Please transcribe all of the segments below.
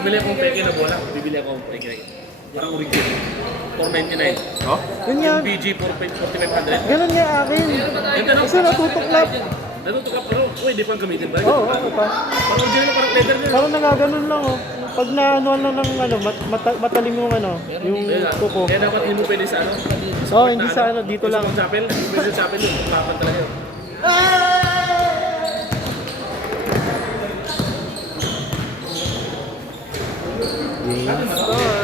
Bumili akong peke na bola. Bibili ako ng peke. Parang original. 499. Oh? Yun nga. Yung BG 4500. Ganun nga akin. Kasi natutuklap. Natutuklap pero, uy, di pang gamitin ba? Oo, pa. Parang original na parang leather nyo. Parang nagaganon lang oh. Pag na-ano lang ng ano, matalim yung ano, yung kuko. Kaya dapat hindi mo pwede sa ano. Oo, hindi sa ano, dito lang. Sa chapel, hindi pwede sa chapel yun. Papan talaga yun. Star.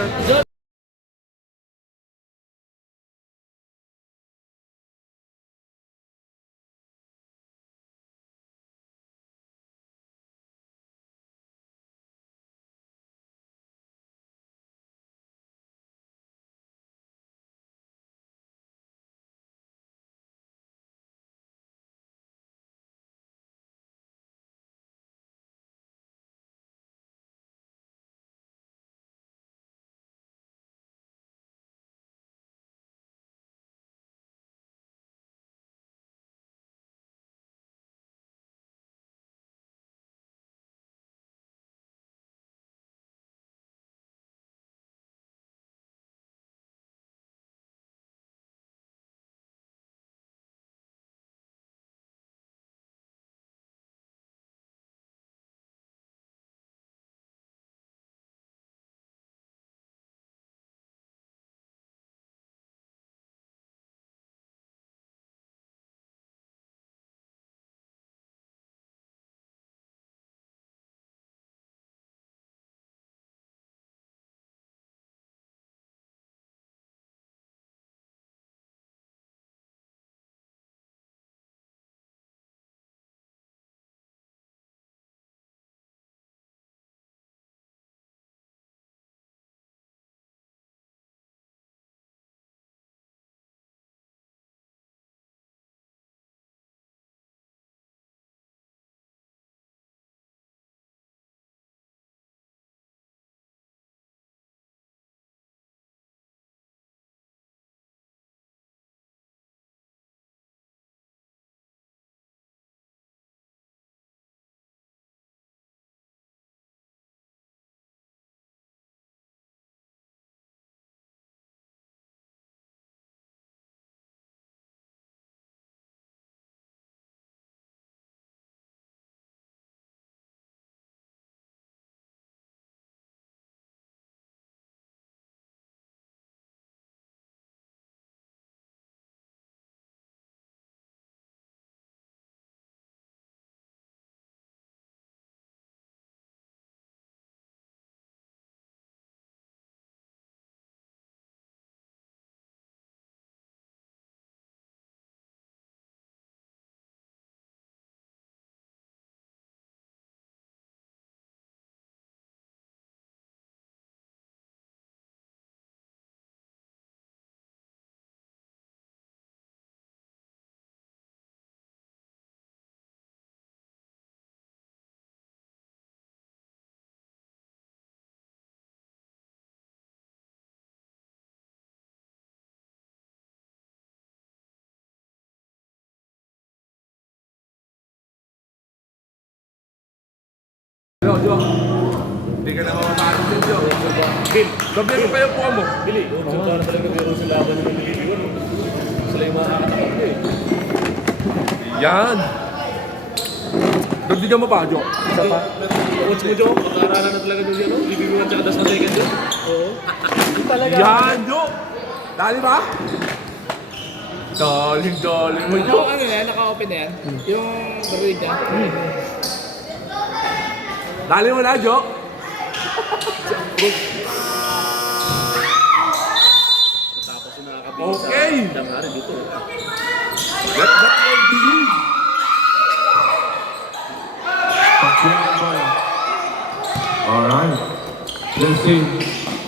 Hindi ka na mamapasok din, Jo. Bill, doble mo pa yung puka mo. Bili. So, para talaga meron sila laban ng nabibigyan mo. Sila yung makakatakot mo eh. Yan. Dagdigan mo pa, Jo. Isa pa. Coach mo, Joe, pag-aaralan na talaga yung ano, bibigyan tsaka das na second yun. Oo. Hindi talaga. Yan, Jo. Dali ba? Daling mo, Jo. Yung ano yan, naka-open na yan. Yung baruid niya. Dali mo na, Jo. Tapos yung nakakabili sa Okay. Damari dito. Let that way be you. Alright. Let's see.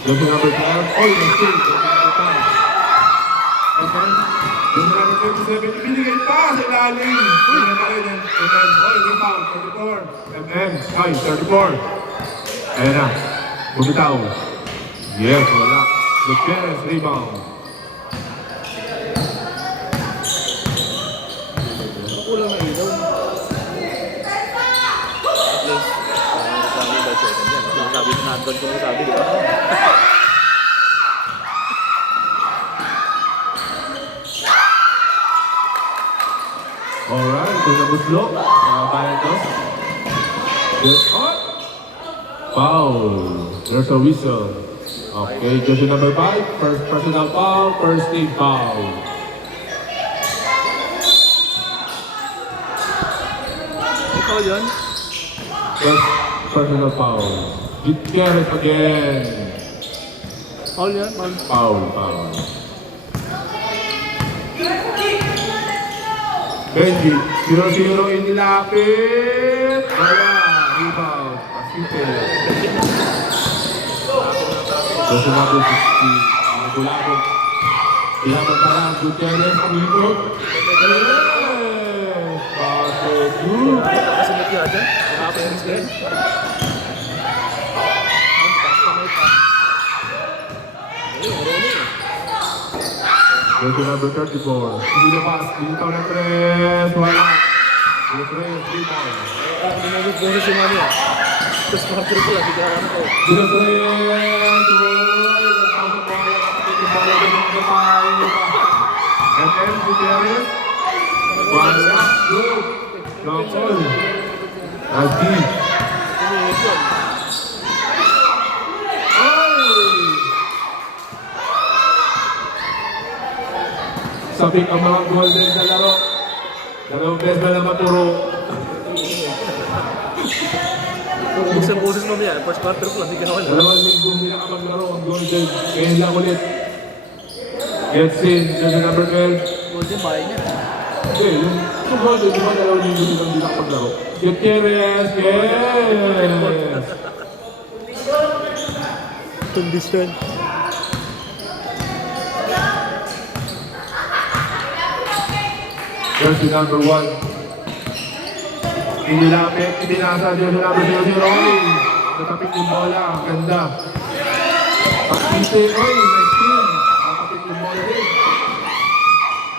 Looking number 12. Oh, you can see. Looking number 10. Okay. Looking number 57. Ibinigay pa sa ilalim. Tingnan na rin. And then, oh, rebound. 34. MM. Ay, 34. Ayan na. Bumitaw. Yes, wala. Gutierrez, rebound. Kulang na ilaw. At least, sa amin daw second yan. sabi ko na Anton ko lang sabi, di ba? Alright, ito na buslo. Bayan to. Good on. Foul. There's a whistle. Okay, jersey number 5. First personal foul, first team foul. Ikaw yun? First personal foul. Gutierrez again. All yan, man. Foul. Benji, 0-0 inilapit. Wala. Rebound. Asite. Jersey number 16. Nagulabog. Pinapagtarang Gutierrez ang likod. Yes! Basket. Good. Kasunod yun, dyan. Nakapayos ka yun. Jersey number 34. Hindi na pass. Dito na 3. Wala. 3. Rebound. Lumabot boses yung ano yan. Tapos makapiro ko lang, bigyan ko. Dito 3. Nagpasok ko. Kapatid yung bola din ang kapay. And then, Gutierrez. Wala. Good. Long ball. Agi. Sabik ang mga golden sa laro. Dalawang beses na maturo. Buksan boses mo niya, first quarter ko lang, hindi ka naman. Dalawang linggo hindi nakapaglaro ang golden. Kaya lang ulit. Gets in, jersey number 12. Golden, bahay niya. Hindi, yung golden, di ba dalawang linggo nilang hindi nakapaglaro? Gutierrez, yes! Tundistan. Jersey number 1. Inilapit, itinasa, jersey number 0-0. Natapik yung bola, ang ganda. Pakite, oy, nice team. Natapik yung bola din.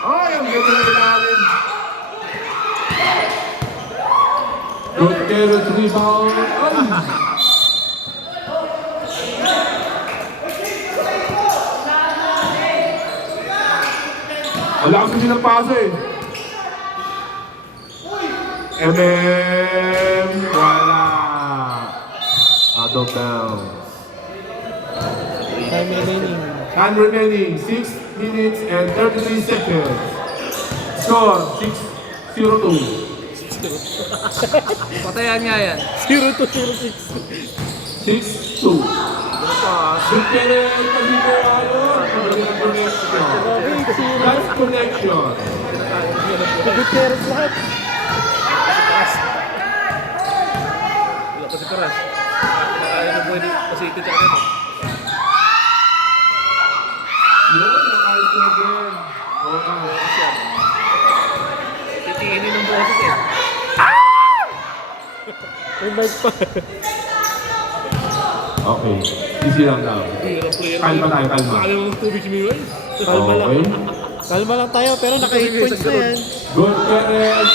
Ay, ang ganda na ilalim. Gutierrez rebound. Ay! Wala kasi silang pasa eh. Wala. Out of bounds. Time remaining. Time remaining 6 minutes and 33 seconds. Score 6-0-2. Patayan nga yan. 0-6. 6-2. Gutierrez, kasi kayo ayun. Last connection. Gutierrez lahat. Wala pa si Taras. Nakakaya mo pwede, kasi ito tsaka rin. Yun, nakayos na din. Okay. Titinginin ng boses eh. May mic pa. Okay. Easy lang daw. Kalma tayo, kalma. Alam mo tubig si Miway? Kalma lang. Okay. Kalma lang tayo, pero naka 8 points na yan. Gutierrez.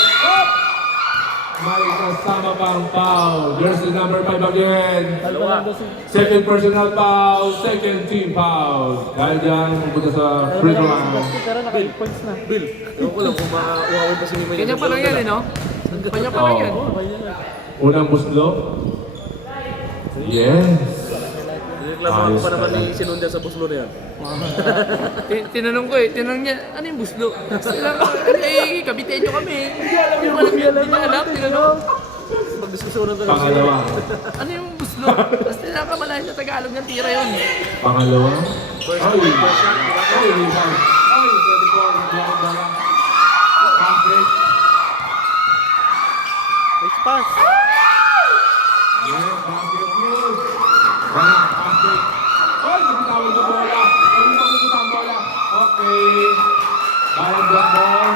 May kasama pang foul. Jersey number 5 again. Kalma lang daw si... Second personal foul, second team foul. Dahil dyan, pupunta sa free throw line. Pero naka 8 points na. Bill, ewan ko lang kung makakawin pa si Miway. Kanya pa lang yan eh, no? Kanya pa lang yan. Oh. Unang buslo. Yes. Reklamo pa naman ni Sinunda sa buslo na yan. Tinanong ko eh, tinanong niya, ano yung buslo? Eh, kabiteño kami. Hindi niya alam, tinanong. Pag-diskusyonan talaga. Pangalawa. Ano yung buslo? Tapos tinakamalan sa Tagalog ng tira yun. Pangalawa. Ay! Ay! Rebound. Ay! 34. Block bola. Pass. Nice pass. Yes, basket good. Wala, basket. Ay! Nagtawag na bola. Ay! Nagtawag ang bola. Okay. Parang block ball.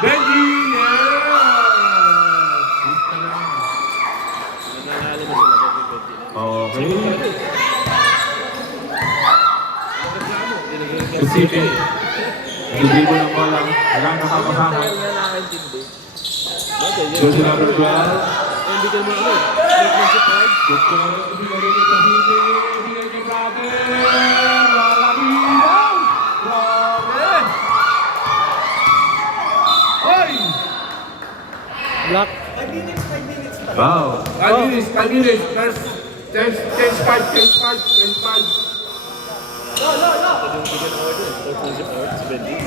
Benji! Yes! Gusto na. Nag-aalala mo sila. Okay. Reklamo. Isipin. Hindi ko lang bola. Wala nakapasahan. akin team day. Bakit? Yan. Jersey number 12. Hindi ka mo ano. Championship card. Gutierrez, ibigay rin kay Cavite. Ibigay kay Brother. Malakihan! Grabe! Ay! Black. Wow. 5 minutes, 5 minutes. Change 5. Yung bigyan award yun. Championship award. Si Benji.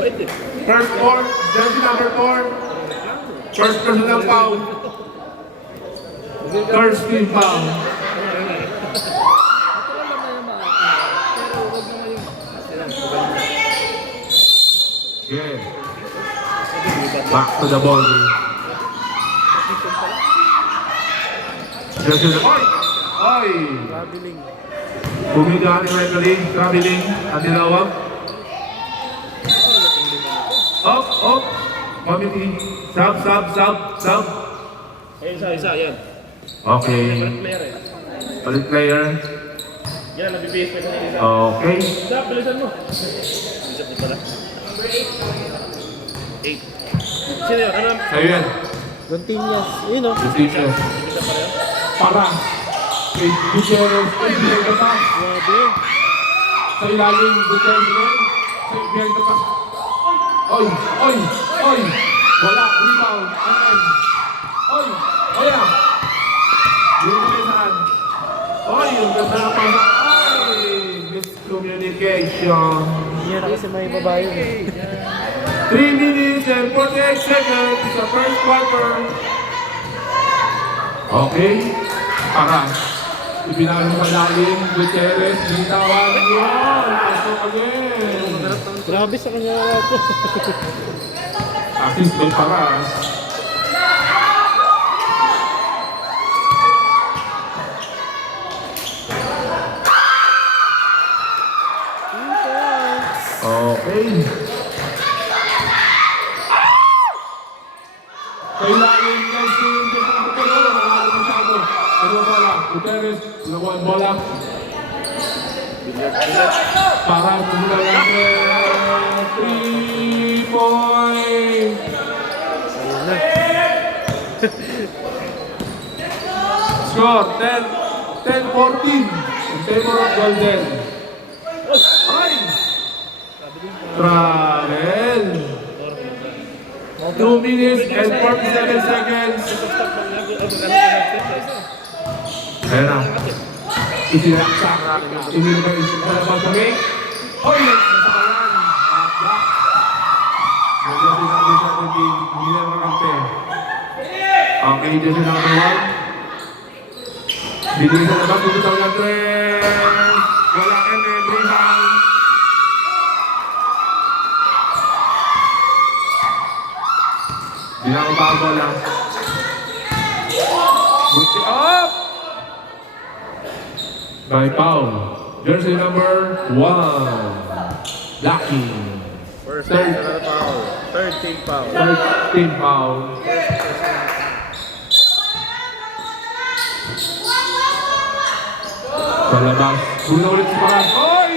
Bait eh. First four, jersey number 4. First personal foul. First team foul. Natural lang na yung maati. Pero huwag naman yung... Okay. Back to the ball game. Jersey number... Ay! Traveling. Bumiga ni referee, traveling, ang tinawag. Up. Committee. Sub. Ayun, isa. Yan. Okay. Player eh. Palit player. Yan, nabibihis pa sa isa. Okay. Stop, bilisan mo. Bilisan mo pala. 8. Sino yun? Ano? Sa'yo yan. Gontinas. Yun o. Decision. Bilisan pa rin. Para. Kay Gutierrez. Ibigay ka pa. Grabe. Sa ilalim. Gutierrez din. Ibigay ka pa. Oy. Wala. Rebound. Amen. Oy. Oya. Yung kami saan? Oy. Yung ganda na pa. Ay. Miscommunication. Hindi na kasi may babae. 3 minutes and 48 seconds sa first quarter. Okay. Para. Ibinalo sa lalim. Gutierrez. Binitawan. Yan. Pasok again. Grabe sa kanya lahat. At least may paras. Okay. Kailangan guys yung pagkakalo. Nakakalo masyado. Ano bola? Gutierrez. Dalawang bola. Para kumulang ng 3 point. Score 10-14 in favor of Golden. Ay! Travel. 2 minutes and 47 seconds. Ayan na. Isinaksak. Inilagay sa labang kami. Oy! Nasa kalan. Block. Nagyan sinabi sa ating game. Hindi na makampi. Okay, dyan sa number 1. Binigay sa labang. Bubutaw ng 3. Wala rebound. Hindi na mabago lang. Buti up! By foul. Jersey number 1. Lucky. First foul. Third team foul. Third team foul. Sa labas. Una ulit si Paras. Oy!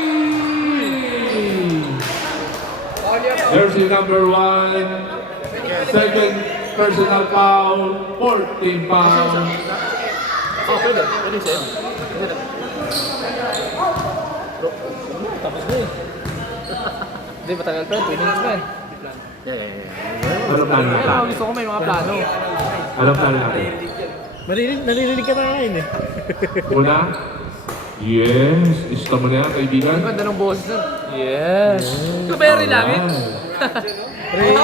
Jersey number 1. Second personal foul. Fourth team foul. Oh, pwede. Pwede siya. Tapos na eh. Hindi, matagal pa. 2 minutes pa eh. Alam na natin. Kaya gusto ko may mga plano. Alam na natin. Narinig ka na ngayon eh. Una. Yes. Gusto mo na yan, kaibigan? Ang ganda ng boses nun. Yes. Ito ba yung rilangit? Ray.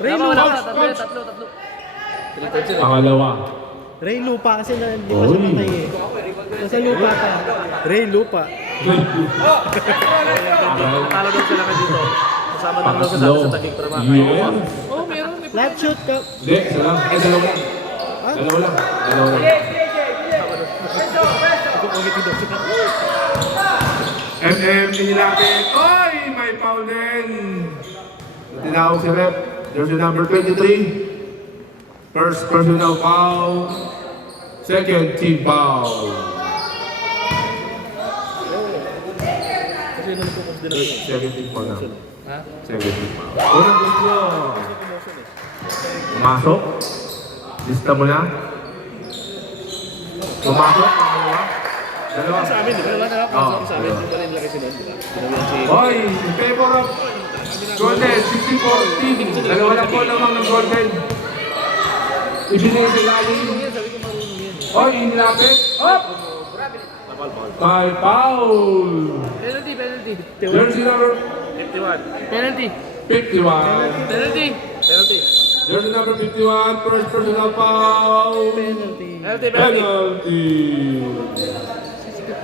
Ray Tama, wala lupa. ka. Tatlo. Pangalawa. Ray lupa kasi na hindi pa siya patay eh. Nasa lupa pa. Ray lupa. Talo daw sila kayo dito. Kasama lang daw Pangatlo. sa tagig para Yes. Oh, meron. May Flat shoot ka. Hindi, isa lang. Ay, dalawa lang. Dalawa lang. Inilapit. Oy! May foul din. Tinawag si rep. Jersey number 23. First personal foul. Second team foul. Second team foul na. Ha? 70 pounds. Unang gusto. Pumasok. Lista mo na. Pumasok. Dalawa. Sa amin, di ba? Dalawa pasok sa amin. Di ba rin laki sila? Di ba? Dalawa si... Hoy, in favor of Golden, 60-40. Dalawa na po lamang ng Golden. Ibinigay sa lalim. Hoy, inilapit. Hop! Foul. Penalty. Jersey number 51. Penalty. 51. Penalty. Jersey number 51, first personal foul. Penalty. Penalty.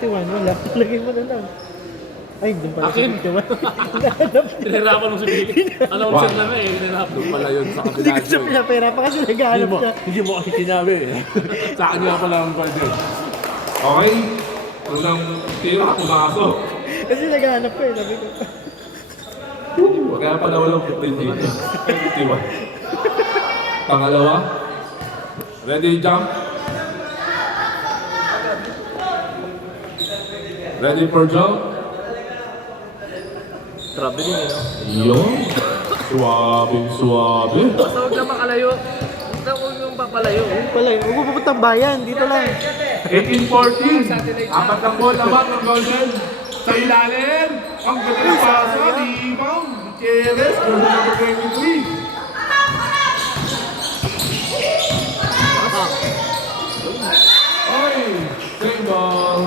51, wala. Lagay mo na lang. Ay, doon pala. Akin. 51. Tinirapan mo si Billy. Ano ko siya naman eh. Tinirapan. Pala yun sa Hindi ko siya pinapera pa kasi naghahanap siya. Hindi mo kasi sinabi eh. Sa akin nga pala ang pwede. Okay. Unang tira, pumasok. Kasi naghahanap ko eh, sabi ko. Kaya pala walang 15 dito. 51. Pangalawa. Ready, jump. Ready for jump. Grabe din eh, no? Yun. Suwabe. Basta huwag na makalayo. Basta huwag nang papalayo. Pala, huwag mo pupuntang bayan, dito lang. 18-14. Apat na ball naman ng Golden. Sa ilalim. Ang ganda ng pasa. Rebound. Gutierrez. Jersey number 23. Oy. Same ball.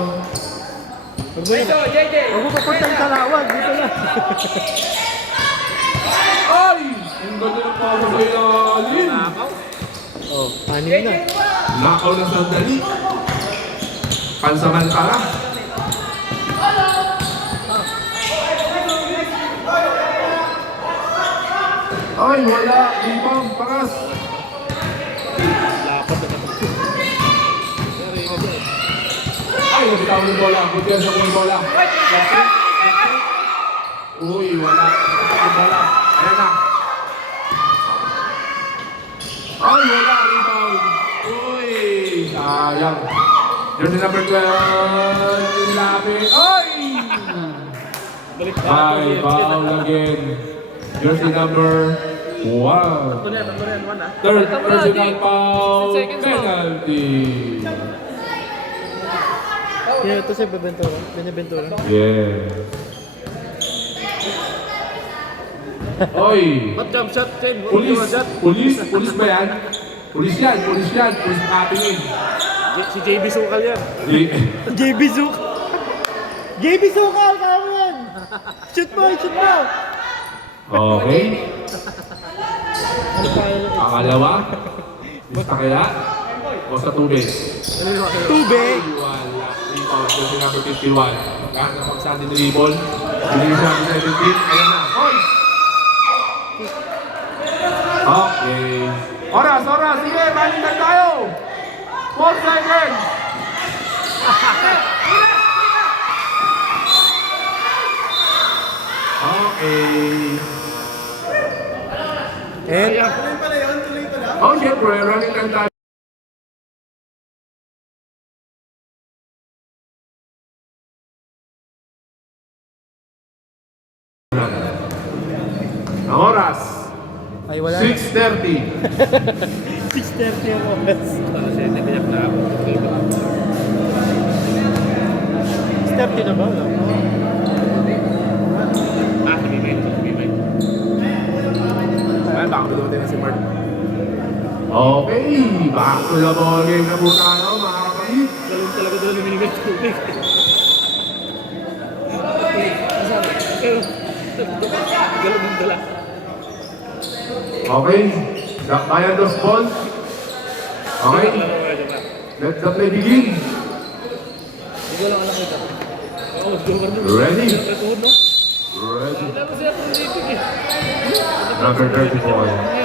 Huwag mo pupuntang Kalawag, dito lang. Ay! Ang ganda ng pasa sa ilalim. Oh, anim na. Nakaw na sandali. Pansamantala. Ay, wala. Rebound. Paras. Ay, nabitawan ng bola. Buti yan sa kong bola. Uy, wala. Ang bola. Ayan na. Ay, wala. Rebound. Uy, sayang. Jersey number 12. Lapit. Ay! Ay, foul again. Jersey number 1. Third personal foul. Penalty. Yeah, ito si Bebentura. Beneventura. Yes. Oy! What jump shot, Chen? What Pulis! jump shot? Pulis ba yan? Pulis yan! Pulis nakatingin. Si JB Sukal yan. JB Zook! JB Sukal! Kaya mo yan! Shoot mo! Okay. Ano pa yun? Pangalawa. Basta kaya? O sa tubig? Tubig! Wala. Rebound. Jersey number 51. Kahit na pagsabi ni Ribon. Binigay sa number 17. Ayan na. Hoy! Okay. Oras! Sige! Balikan tayo! 4 seconds! Okay. And, Oh, syempre, running lang tayo. Ang oras, ay wala. 6:30. 6:30 ang oras. Kasi nabiyak na ako. 6:30 na ba? Wala. Sabi may. Ayun, baka malutin na si Mark. Okay, back to the ball game na po tayo, mga kapatid. Galong talaga dala ni Minimit tubig. Galong ng dala. Okay, bayan dos balls. Okay, let the play begin. Hindi ko lang alam ito. Oo, joker mo. Ready? Tuhod, no? Ready. Wala ko siya kung dipig eh. Number 34.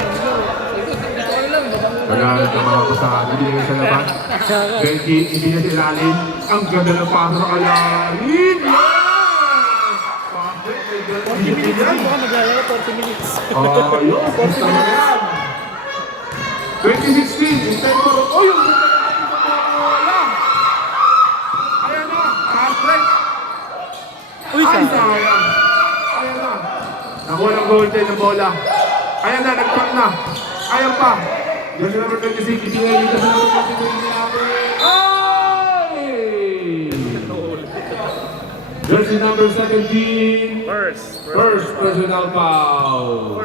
Nagalit ng mga kasama, hindi nyo sa laban. Benji, hindi na silalim. Ang ganda ng paso ng alalim. Yes! 40 minutes lang. Baka maglalaro 40 minutes. Ayos! Gusto mo yan! 2016, instead for... Oh, yung ganda ng bola! Ayan na! Fast break! Uy, Ay, sayang. sayang! Ayan na! Ako, Nakakuha ng golden ng bola. Ayan na, nag-pack na. Ayan pa. Jersey number 26, itingali ka sa number 23 ni Ape. Ay! Jersey number 17. First personal foul.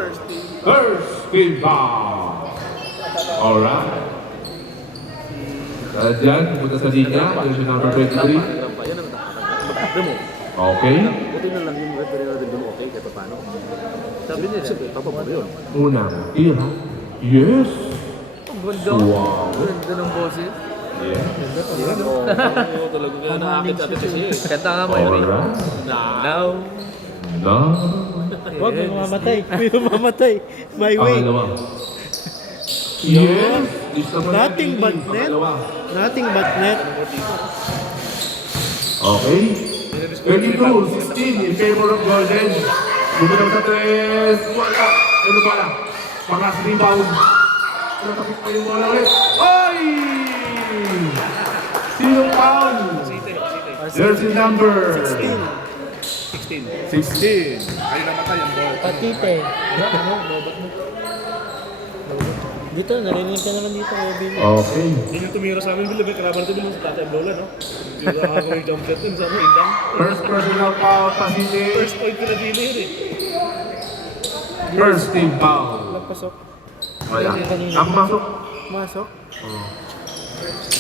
First team foul. Alright. Dahil dyan, pumunta sa linya. Jersey number 23. Yan ang nakakatawa mo. Okay. Buti na lang yung referee natin doon, okay, kahit paano. Sabi niya, siyempre, papa mo yun. Unang tira. Yes. Ang ganda. Wow. Ganda ng boses. Yeah. Oo, talaga kaya nakakit ate kasi eh. Kanta nga mo yun. Alright. Now. Na. Huwag may mamamatay. May mamamatay. My way. Pangalawa. Yes. Isa pa Nothing rin. but net. Pangalawa. Nothing but net. Okay. 22-16 in favor of Golden. Bumitaw sa 3. Wala. Ano ba lang? Pakas rebound. Nakapit pa yung bola ulit. Ay! Sinong foul? Jersey number 16. 16. Ay, namatay ang ball. Patite. Dito, narinig ka naman dito. Billy. Okay. Yun yung tumira sa amin, Billy, may karaban natin doon sa tatay ang bola, no? Yung nakakako yung jump shot dun, sa ano, indang. First personal foul, Pasite. First point ko na din yun eh. First team foul. Pasok. Wala. Ang masok. Masok.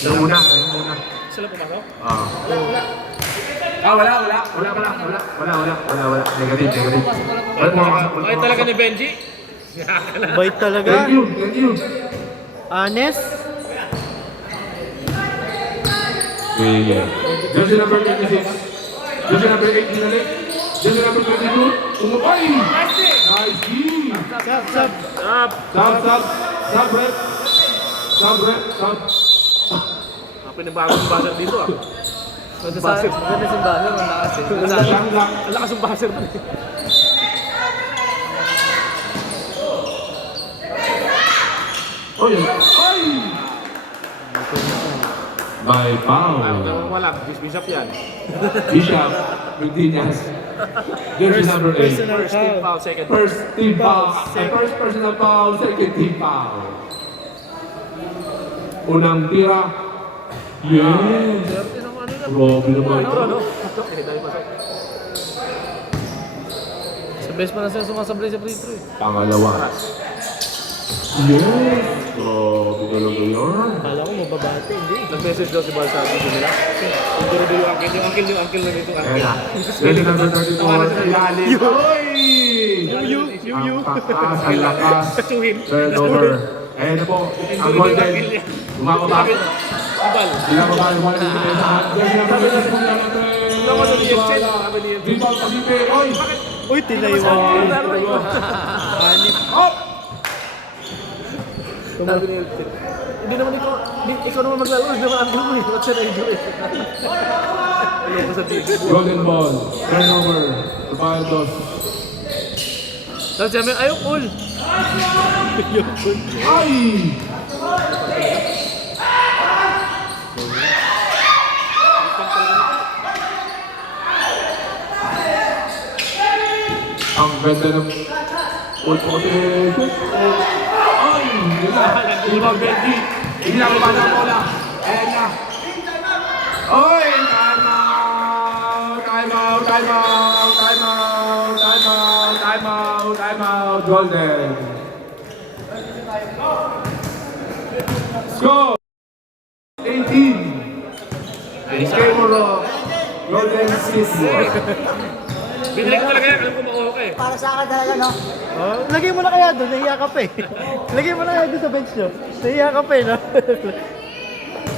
Yung una. Yung una. Sila pumasok? Ah. Wala. Negative. Wala pumasok. Bakit talaga ni Benji? Bait talaga. Thank you. Honest. Yeah. Jersey number 26. Jersey number 8 dinalik. Jersey number 22. Umupay! Nice D! Sab. Sub, rep. Pinabagong buzzer dito ah. Maganda si Baher. Ang lakas eh. Langlang. Ang lakas ng buzzer pa eh. Oy! By foul. Wala, Bishop yan. Bishop Vigdinas. Jersey number 8. Personal First team foul. foul, second. First team foul. First personal foul. Second team foul. Unang tira. Yes. Swerte ng ano na. Grabe naman ito. Ano? Eh, dahil pasok. Sa best pa na sila sumasablay sa free throw eh. Pangalawa. Yes. Grabe talaga yun. Kala ko mababate. Hindi. Nag-message daw si Bal sa video nila. Yung guro daw yung uncle na dito. Ayan na. Jersey number 34. Ilalim. Yoy! You. Ang lakas. Turnover. Ayan na po. Ang golden. Bumababa. Bal. Binababa yung bola dito sa Jersey number 34. Naman ni Yeltsin. Sabi ni Yeltsin. Rebound pa si Pe. Oy! Uy, tinayuan. Anip. Hop! Sabi ni Yeltsin. Hindi naman ikaw naman maglaro. Hindi naman uncle mo eh. Ba't siya na-enjoy eh? Ayaw ko sa TV. Golden ball. Turnover. Tubaldos. Tapos sabi, ayaw cool. Ay! Ang ganda ng ultimate. Ay! Yun na. Ibang Benji. Hindi na kumana ang bola. Ayan na. Oy! Time out. Golden. Score! 18. In favor of Golden City. Binalik ko talaga yan. Alam ko makuha ka eh. Para sa akin talaga, no? Oh, lagay mo na kaya doon. Nahiya ka pa eh. Lagay mo na kaya doon sa bench nyo. Nahiya ka pa eh, no?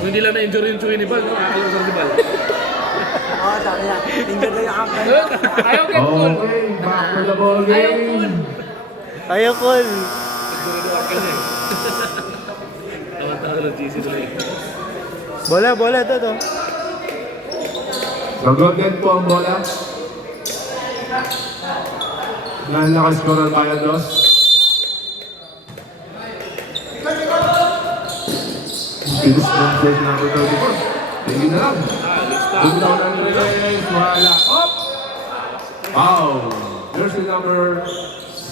Kung hindi lang na-injury yung Chewy ni Bal, no? Ayaw sa si Bal. Oo, sabi niya. Tingnan ko yung akin. Ayaw get cool. Okay, back to the ball game. Ayaw, Col. Injury yung uncle niya eh. Tawa-tawa ng GC tuloy. Bola, doon, oh. So, Golden po ang bola. Yan nakascore ang Bayados. Pilis ng jersey number 34. Tingin na lang. Bumitaw ng Reyes. Wala. Up! Foul! Jersey number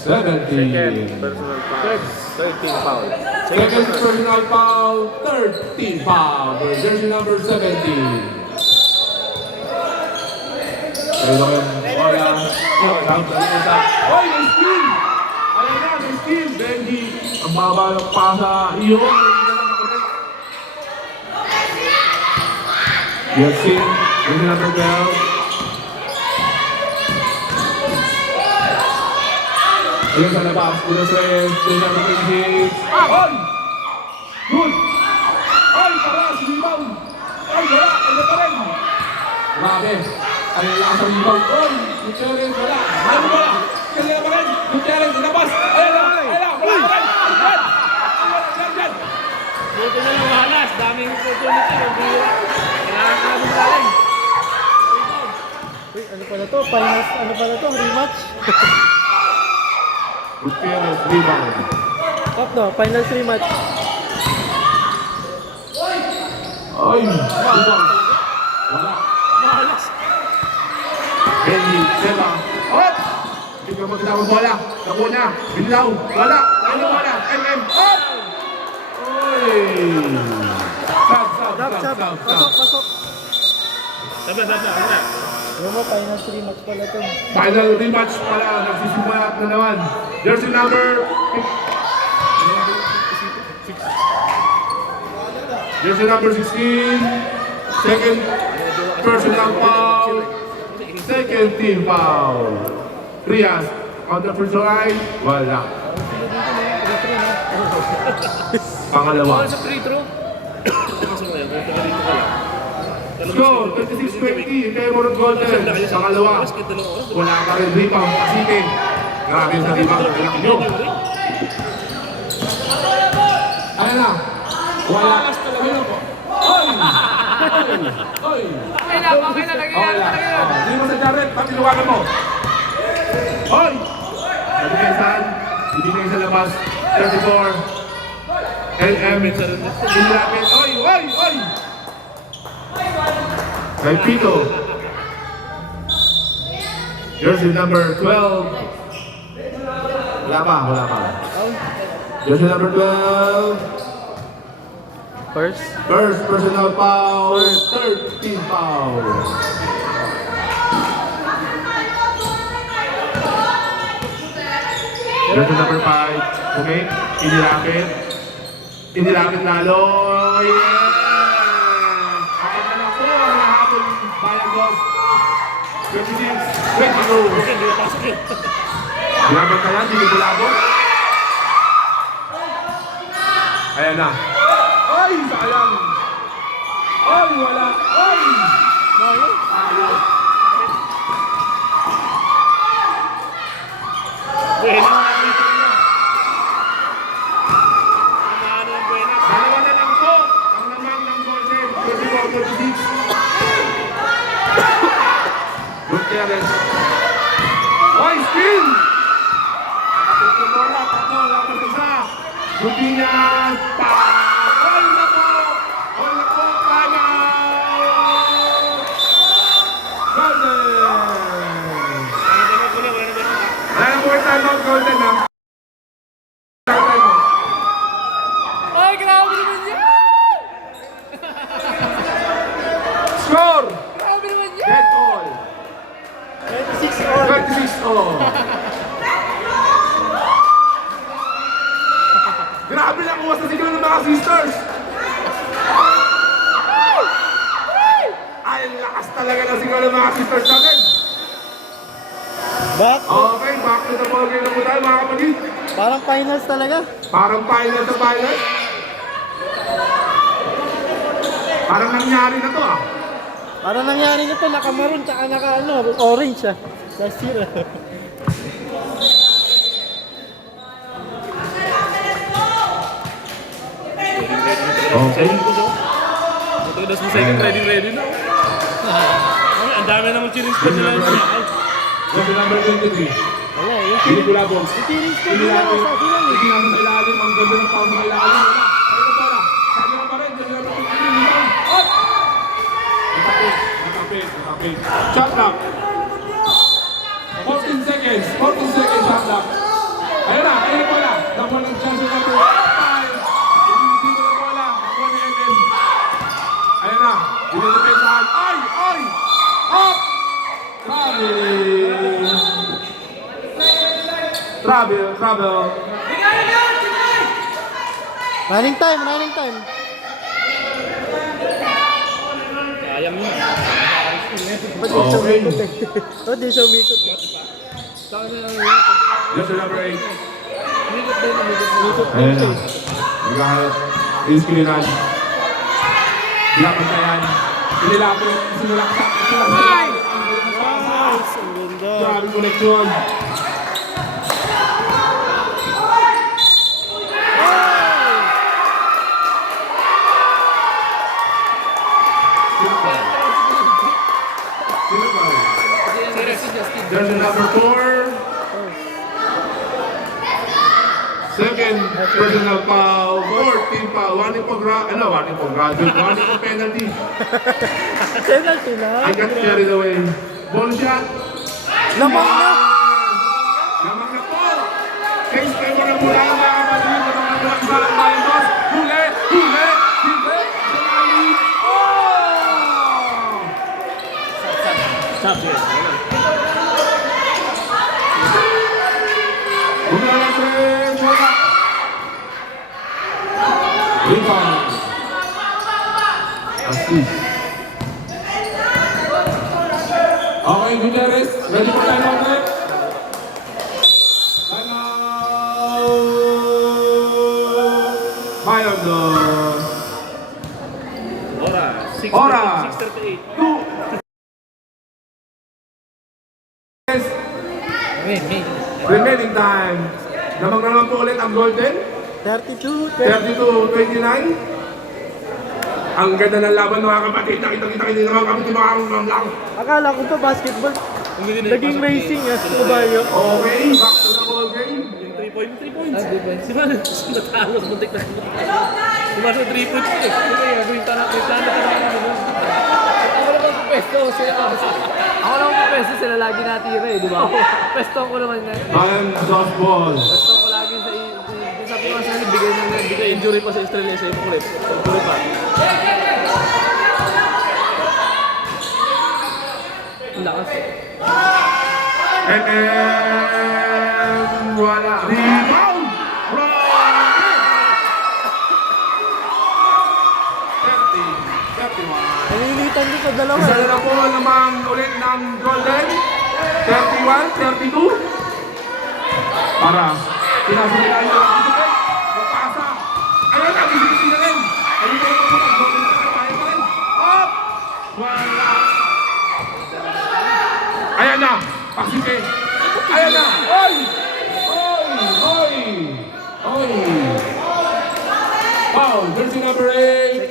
17. Personal foul. 13 foul. Second personal foul, 13 foul for jersey number 17. Pero yung wala. Oy, may steal! Ayan na, may steal! Benji, ang baba ng pasa. Iyon. Yasin, jersey number 12. Ayun sa labas, Innocent, jersey number 26. Oy! Good! Oy, para, rebound! Oy, wala, ano pa rin? Grabe! Ay, lakas ang rebound. Oy! Gutierrez, wala! Ano wala? Kaya pa rin! Gutierrez, labas! Ayun na! Ayun na! Wala pa rin! Yan! Yan! Buto na lang mahalas. Daming opportunity. Ang bira. Kailangan ka namin galing. Uy, ano pala to? Finals, ano pala to? Rematch? Gutierrez, rebound. Top no, finals rematch. Ay! Rebound. Wala. Mahalas. Benji, Seba. Hop! Hindi ka magkakawag bola. Nakuha na. Binlaw. Wala. Ano wala? MM. Hop! Oy! Pasok, pasok. Sabi. Ano mo, finals rematch pala to. Final rematch pala. Nagsisimula na naman. Jersey number... Jersey number 16. Second personal foul. Second team foul. Rias, on the first line. Wala. Pangalawa. Bawal sa free throw. Kaso ngayon, kung tagalito ka lang. Score, 26-20. Favor of Golden. Pangalawa. Wala pa rin rebound. Pasite. Grabe sa rebound. Kailangan nyo. Ano na? Wala. Ayun po. Oy! Oy! Okay na nangyayari talaga yun. Hindi mo sa Jared, papiluwagan mo. Hoy! Nabikensan, ibigay sa labas, 34. LM, inilapit. Oy! Oy! Oy! Kay Pito. Jersey number 12. Wala pa. Jersey number 12. First. First personal foul, 13 foul. Jersey number 5, okay, inilapit lalo, yeah! Apat na lang po ang nahabol ng Bayan Golf. 26-22. Grabe ka yan, hindi mo labot. Ayan na. Ay, sayang! Ay, wala! Ay! Ayaw! Buena. Dalawa na lang po ang naman ng Golden. 24-26. Gutierrez. Ay, steal! Nakapit yung bola. Tatlo, lapit isa. Gutierrez. Ay, nako! Ay, nako! Kaya! Golden! Wala na po yung timeout, Golden, ha? Ay, grabe naman yan! Score! Grabe naman yan! Dead all! 26 all. 26 all! Grabe lang kuha sa siguro ng mga sisters! Ay, lakas talaga ng siguro ng mga sisters natin! Back. Okay, back to the ball game na po tayo mga kapatid! Parang finals talaga. Parang final sa final. Parang nangyari na to ah. Parang nangyari na to, naka-maroon tsaka orange ah. Last year ah. Okay. Matulas mo second, ready na. Ang dami namang challenge ko nila. Jersey number 23. Ayan, yung Hindi ko labong. series ko nila sa sila eh. Hindi namin sa ilalim. Ang ganda ng pao sa ilalim. Wala. Ayun na pala. Sabi mo pa rin. Jersey number 23. Hop! Nakapit. Shot clock. 14 seconds. 14 seconds shot clock. Ayun na, ayun na bola. Nakuha ng chance yung number 5. Dito na bola. Nakuha ni MM. Ayun na. Dinidepensahan. Ay! Ay! Up! Trouble. Running time, running time. Kaya mo. Ba't di siya Okay. umikot eh? Ba't di siya umikot eh? Just number 8. Umikot din, umikot. Ayun na. Nagkahalat. Inskrinan. Pinapantayan. Sinilapin. Sinilaksak. Ay! Nice! Ang ganda. Grabe connection. There's a number 4. Second personal foul. Fourth team foul. One po graduate. One po penalty. Penalty na. I got carried away. Ball shot. Lamang na. Lamang na po. Case favor na mula ang mga kapatid na mga sa Bayan Dos. Huli! Oh! Sabi. Bukan na tres. Wala. Rebound. Assist. Okay, Gutierrez. Ready for time out there? Time out. Bayan Dos. Ora. Ora. 6:38. 2. May. Remaining time. Namang naman po ulit ang Golden. 32, 32-29. Ang ganda ng laban mga kapatid. Nakita-kita kayo naman kami tumakang lang. Akala ko pa basketball. Naging racing ah, sa Bayo. Okay, back to the ball game. 3 points. Si Mano, natalo, muntik na. Si Mano, 3 points eh. Kaya, may plano Ako naman sa pesto, sila lagi natira eh, di ba? Pesto ko naman yan. Bayan softball. Pesto ko lagi sa sabi ko sa kanila, bigay injury pa sa Australia sa kulit. Kulit pa. Ang lakas eh. And wala. Rebound! Nalilitan din sa dalawa Isa eh. na po naman ulit ng Golden. 31-32. Para pinasulitan nyo lang dito eh. Pasa. Ayun na, bisibisin na rin. Ayun na po ang Golden na tayo pa rin. Up! Wala. Ayan na. Pasike. Ayan na. Oy! Oy! Foul. Jersey number 8.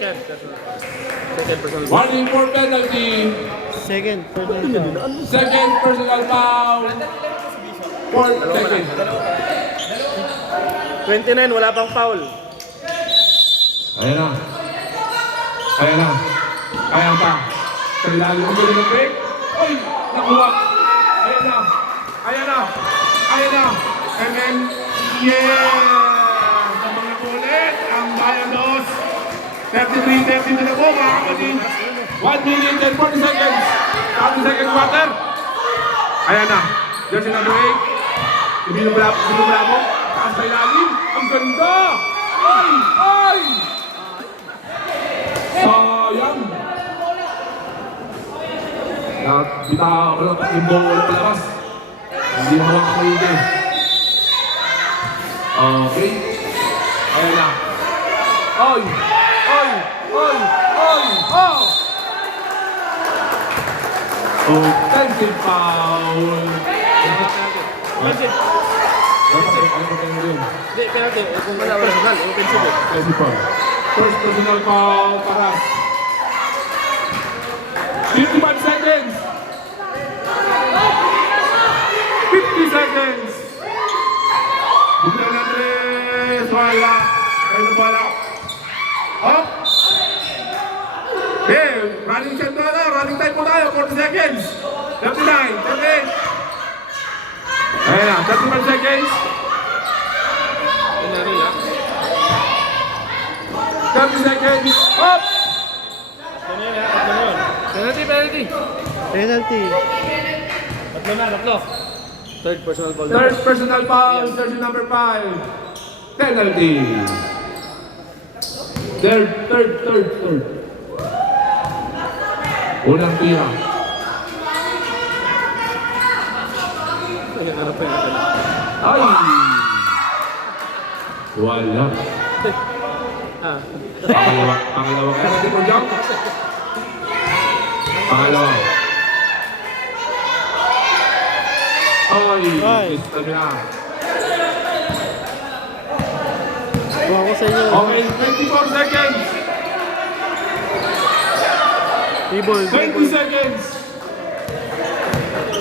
Second personal. Warning for penalty. Second, personal. Second personal foul. Fourth second. 29, wala pang foul. Ayan na. Kaya pa. Sa ilalim ng galing ng break. Ay! Nakuha. Ayan na. And then, yeah! Sa mga kulit, ang Bayan Dos. 33-30 na po mga kapatid. 1 minute and 40 seconds. 30 second quarter. Ayan na. Jersey number 8. Binubra mo. Taas sa ilalim. Ang ganda. Ay! Sayang. Bitaw ko lang yung ball palabas. Hindi mo lang kamalite. Okay. Ayan na. Oy! Oh! Offensive foul. Dapat ano pa tayo rin? Hindi, penalty. Kung wala, personal. Offensive eh. Offensive foul. First personal foul para 55 seconds. 50 seconds. Bukan na tres. Wala. Ayun na wala. Up. Okay, running time na. Running time po tayo. 40 seconds. 39, 38. Ayan na, 35 seconds. 30 seconds. Up! Penalty, penalty. Penalty. Tatlo. Third personal foul. Third personal foul, jersey number 5. Penalty. Third. Unang tira. Ay! Wala. Pangalawa penalty for jump. Pangalawa. Ay! Sabi na. Buha ko sa inyo. Okay, 24 seconds. Table. 20 seconds.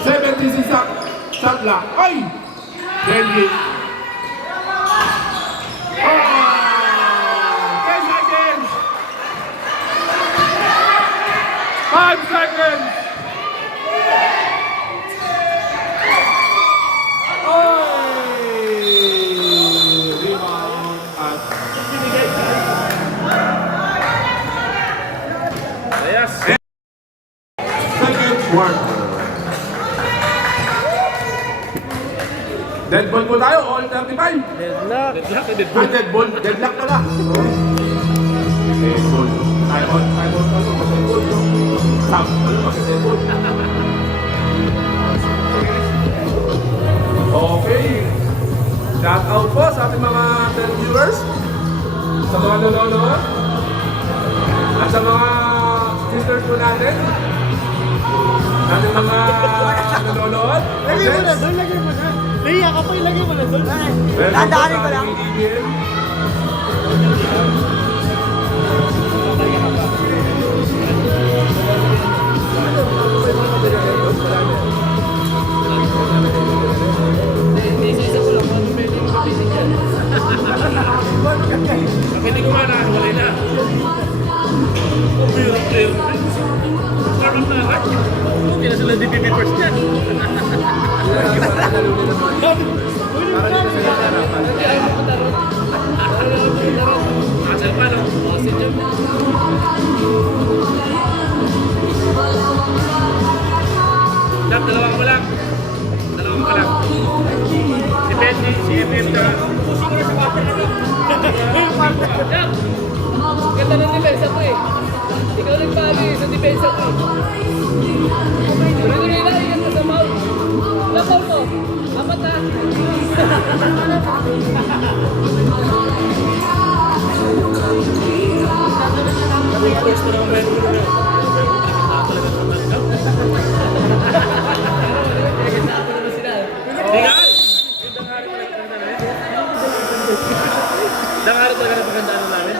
76 shot clock. Ay! Benji. 10 seconds. 5 seconds. Rebound at Ayas. second quarter. Dead ball po tayo, all 35. Deadlock. Dead ball, deadlock pala. Dead ball. Time on pala, dead ball. Stop pala, dead ball. Okay. Shout out po sa ating mga viewers, sa mga nanonood, at sa mga sisters po natin, ating mga nanonood. Lagay mo na doon, lagay mo na. Leia ka pa, ilagay mo na doon. Dadaanin ko lang. Isa ko lang, ano pwede yung kapitin dyan? Pwede ko man, wala na. Clear. Parang na, Okay na sila DPP first yan. asal pa, no? Osin yun. Dap, dalawa ka pa lang. Si Benji, si MM, Siguro sa kapit na rin. Jack! Ganda ng depensa ko eh. Ikaw nagpagi sa depensa ko eh. Tuloy-tuloy na, ingat ka sa foul. Lapaw mo. Apat na. Tingnan! Ilang araw talaga napagandaan namin.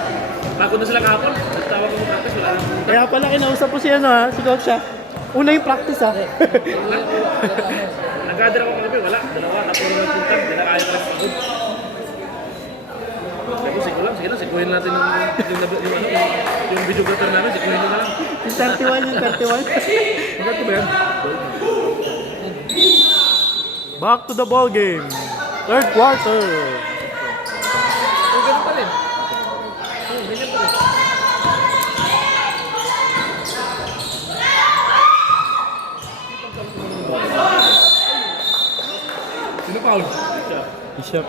Bago na sila kahapon, nagtawag ko practice, wala na. Kaya pala kinausap ko si ano ha, si Coach siya. Una yung practice ha. Nag-gather ako kagabi, wala. Dalawa, tapos nagpunta, hindi na kaya talaga pagod. Sabi ko, sige lang, sikuhin natin yung videographer namin, sikuhin nyo na lang. Yung 31, yung 31. Magkano ba yan? Back to the ball game. Third quarter. Ganun pa rin. Ganyan pa rin. Sino Paul? Bishop.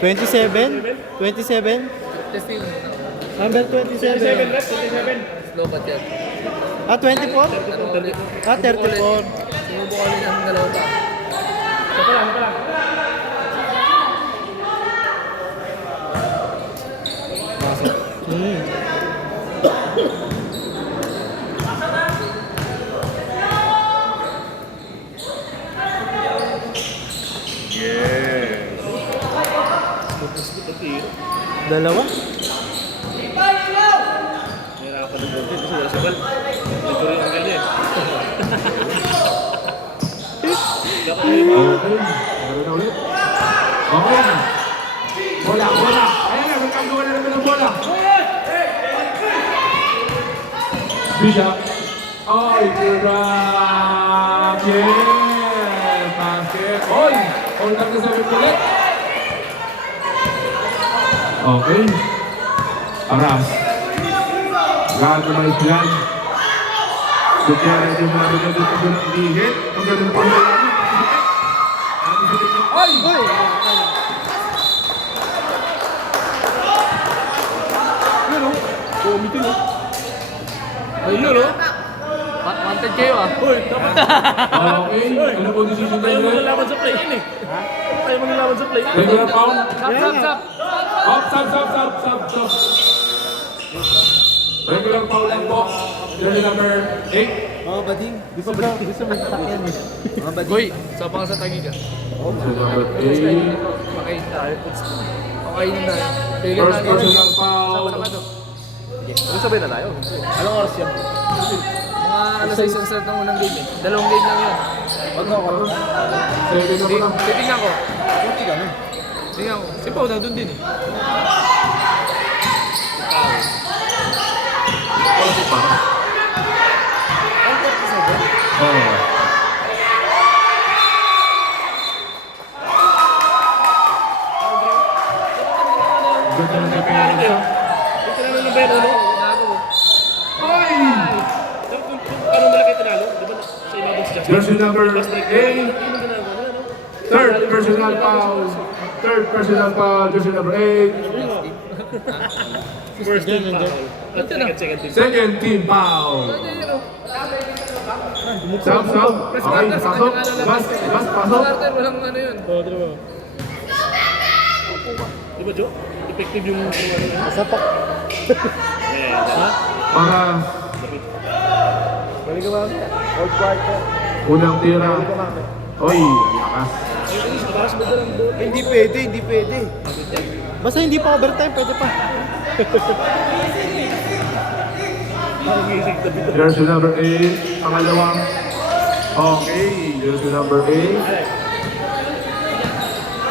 27? 27? Testing. Number 27. Slow bat yan. Ah, 24? Ah, 34. Sinubo kami ng dalawa pa. Dalawa? Nahirapan ng gold kasi wala si Bal. Nagturo yung angel niya. Okay. Meron na ulit. Okay. Bola. Ayan na, magkagawa na naman ng bola. Bishop. Ay, grab. Yes. Basket. Oy! All 37 ulit. Okay. Aras. Gagawin yan. Gutierrez yung nabigyan dito sa ng ihit. Ang ganda pa nila. Ay! Ayun, oh. Wanted kayo ah. Uy, dapat Okay. Ano po decision tayo tayo? maglalaban sa play-in eh. Tayo maglalaban sa play-in. Regular foul. Stop. Stop. Regular foul lang po. Jersey number 8. Mga bading. Gusto may sasakyan eh. Mga bading. Goy, sapa ka sa tagi ka. Jersey number 8. Makain tayo. Makain na. Kailan First na personal foul. Ano sabay na tayo? Anong oras yan? Mga alas 6 ang start ng unang game eh. Dalawang game lang yun. Wag na ako. Saving na po lang. Titingnan ko. Kunti ka na. Tingnan ko. Si Pao nandun din eh. Oh. Ganda ng depensa. Ito na lang ba yan, ano? Ay! Ano malaki tinalo? Di ba sa ibabang si Justin? Jersey number 8. Third personal foul. Jersey number 8. First team foul. At second team. Second team foul. Stop. Okay, pasok. Pasok. Starter, walang ano yun. Oo, di ba? Di ba, Joe? Effective yung ano yun? Sapak. Para Balik ka mami. Old quarter. unang tira. Oy, lakas. Hindi pwede. Basta hindi pa overtime, pwede pa. Jersey number 8. Pangalawang. Okay, jersey number 8.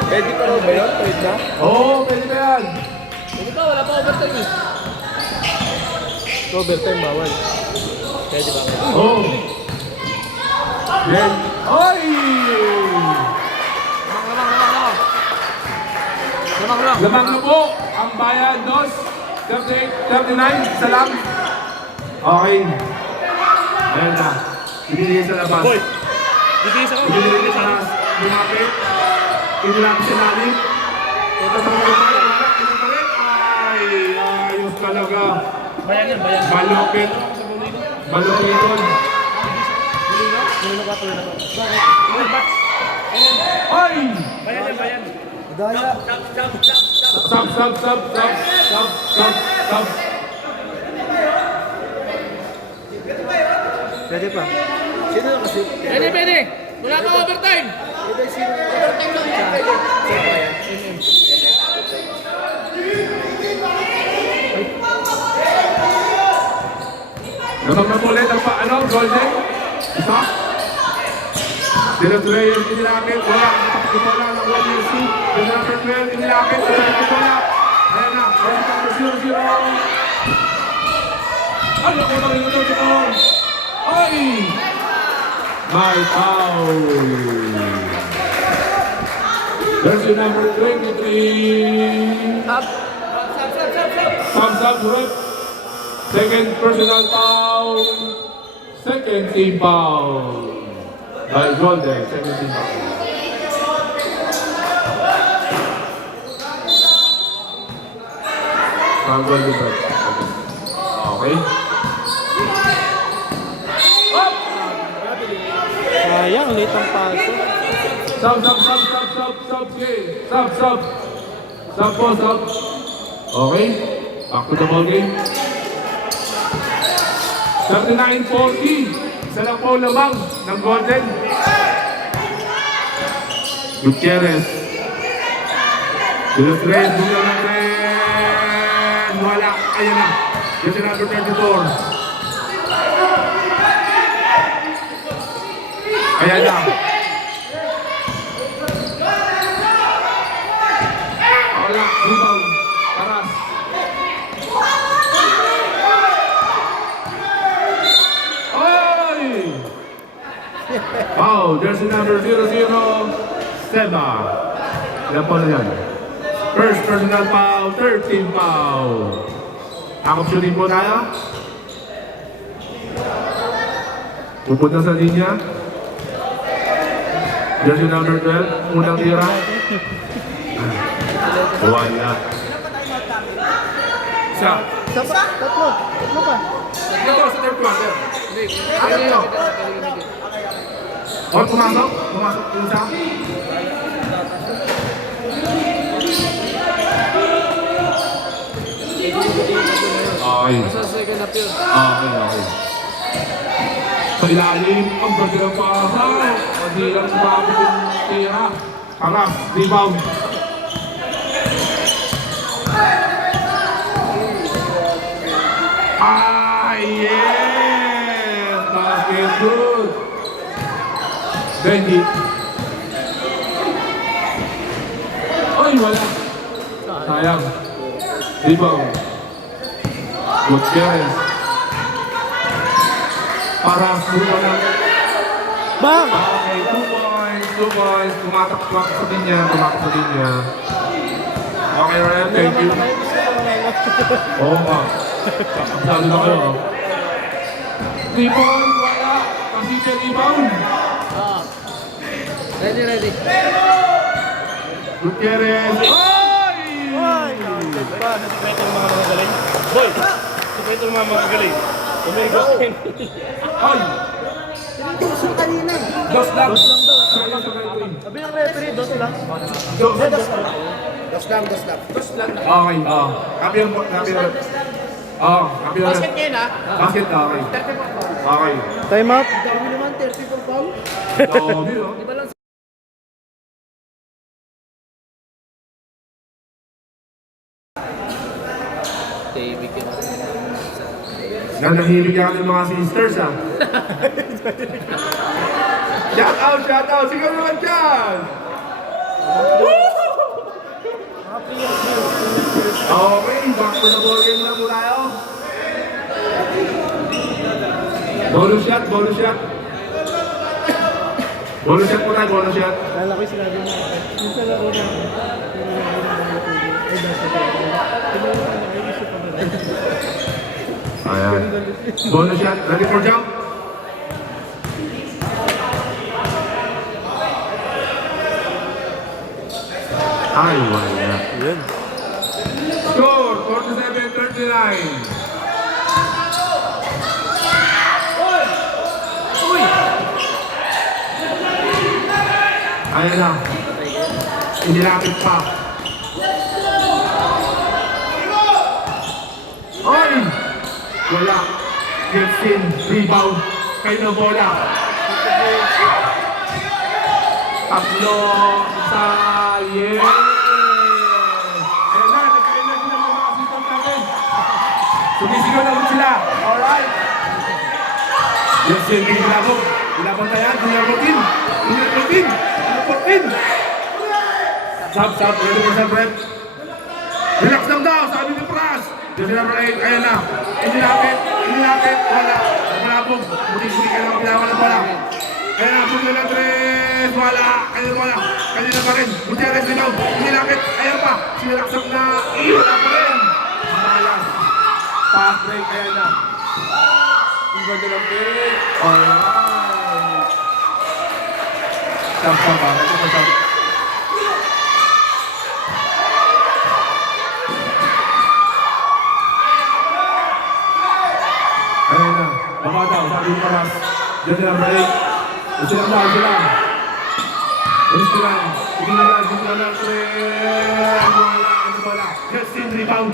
Pwede pa rin ba yun? Pwede na? Oh, pwede ba yan? Hindi pa, wala pa overtime eh. Overtime bawal. Pwede ba? Oh. Then, oy! Lamang lang. Lamang na po ang bayan, dos. 38, 39, isa lang. Okay. Ayan na. Ibinigay sa labas. Boy! Bibigis ako. Ibinigay sa labas. Lumapit. Inilapit sa lalim. Tapos ang mga bayan, pinagpalit. Ay, ayos talaga. Bayan yan, bayan. Malupit. Malupiton. Ay! Bayan yan, bayan. Daya. Stop. Pwede pa. Sino na kasi? Pwede. Wala pa overtime. Overtime lang yan. Pwede. Nabang na ulit ang golden. Isa. Tinutuloy yung inilapit. Wala. Nakapagkutola ng 1 year 2. Yung number 12 inilapit. Nakapagkutola. Ayan na. Ayan na. 0-0. Ano ko na rin ito? Ay! May foul. Jersey number 23. Thumbs up, ref. Second personal foul. Second team foul. By Golden, second team foul. Golden first. Okay. Sayang, late ang paso. Sub. Okay. Back to the ball game. 39-40. Isa lang po lamang ng Golden. Gutierrez. Gutierrez. Wala. Ayan na. Yung number 34. Ayan na. Wala. Rebound. Paras. Wow, jersey number 007. Ilan po na yan? First personal foul, 13 foul. Akop shooting po tayo. Pupunta sa linya. Jersey number 12, unang tira. Wala. Isa. Isa pa? Tatlo. Tatlo pa. Ito sa third quarter. Ano? O, pumasok? Pumasok yung isa? Okay. Sa second half yun. Okay. Sa ilalim, ang ganda ng pahaw. Hindi lang sumabit yung tira. Harap, rebound. Yes! Basket good. Benji. Ay, wala. Sayang. Rebound. Gutierrez. Para sulo na. Bang! Okay, 2 points. Tumatak sa linya. Okay, Ryan, thank you. Oo nga. Salo na kayo. 3 points, wala. Kasi siya rebound. Ready. Gutierrez. Ay! Sikreto ng mga magagaling. Boy! Sikreto ng mga magagaling. Umigo. Ay! Dos lang. Sabi ng referee, dos lang. Das lang. Okay, Copy yung basket ngayon Basket, okay. Okay. Time out. Dami naman, 34 foul. Dami, David yun. Nanahimik yan ng mga sisters, ha? Shout out! Sigaw naman dyan! Okay, back to the ball game na po tayo. Bonus shot. Bonus shot po tayo, bonus shot. Kala ko yung sinabi mo. Yung sa laro na. Ayan. Bonus shot, ready for jump? Ay, wala. Yun. Score, 47-39. Ayan na. Inilapit pa. Ay! Wala. Gets in. Rebound. Kay Nobola. Tatlo. Isa. Yes! Ayan na. Nagka-energy ng mga assistant natin. Sumisigaw na ulit sila. Alright. Yes, in. Bilabog. Bilabog na yan. Bilabogin. Sub, ready for sub, rep. Relax lang daw, sabi ni Pras. Jersey number 8, ayan na. Inilapit, wala. Malabog, buti-buti ka lang kailangan ng bola. Ayan na, puto lang 3, wala. Kanina pa rin, Gutierrez dito. Inilapit, ayan pa. Sinilaksak na, wala pa rin. Malas. Pass break, ayan na. Ang ganda ng pick. Alright. Sub ba? Ito pa sub. Ayan na, baka daw, sabi yung paras. Jersey number 8. Ito lang. Sige na lang. Wala. Just in rebound.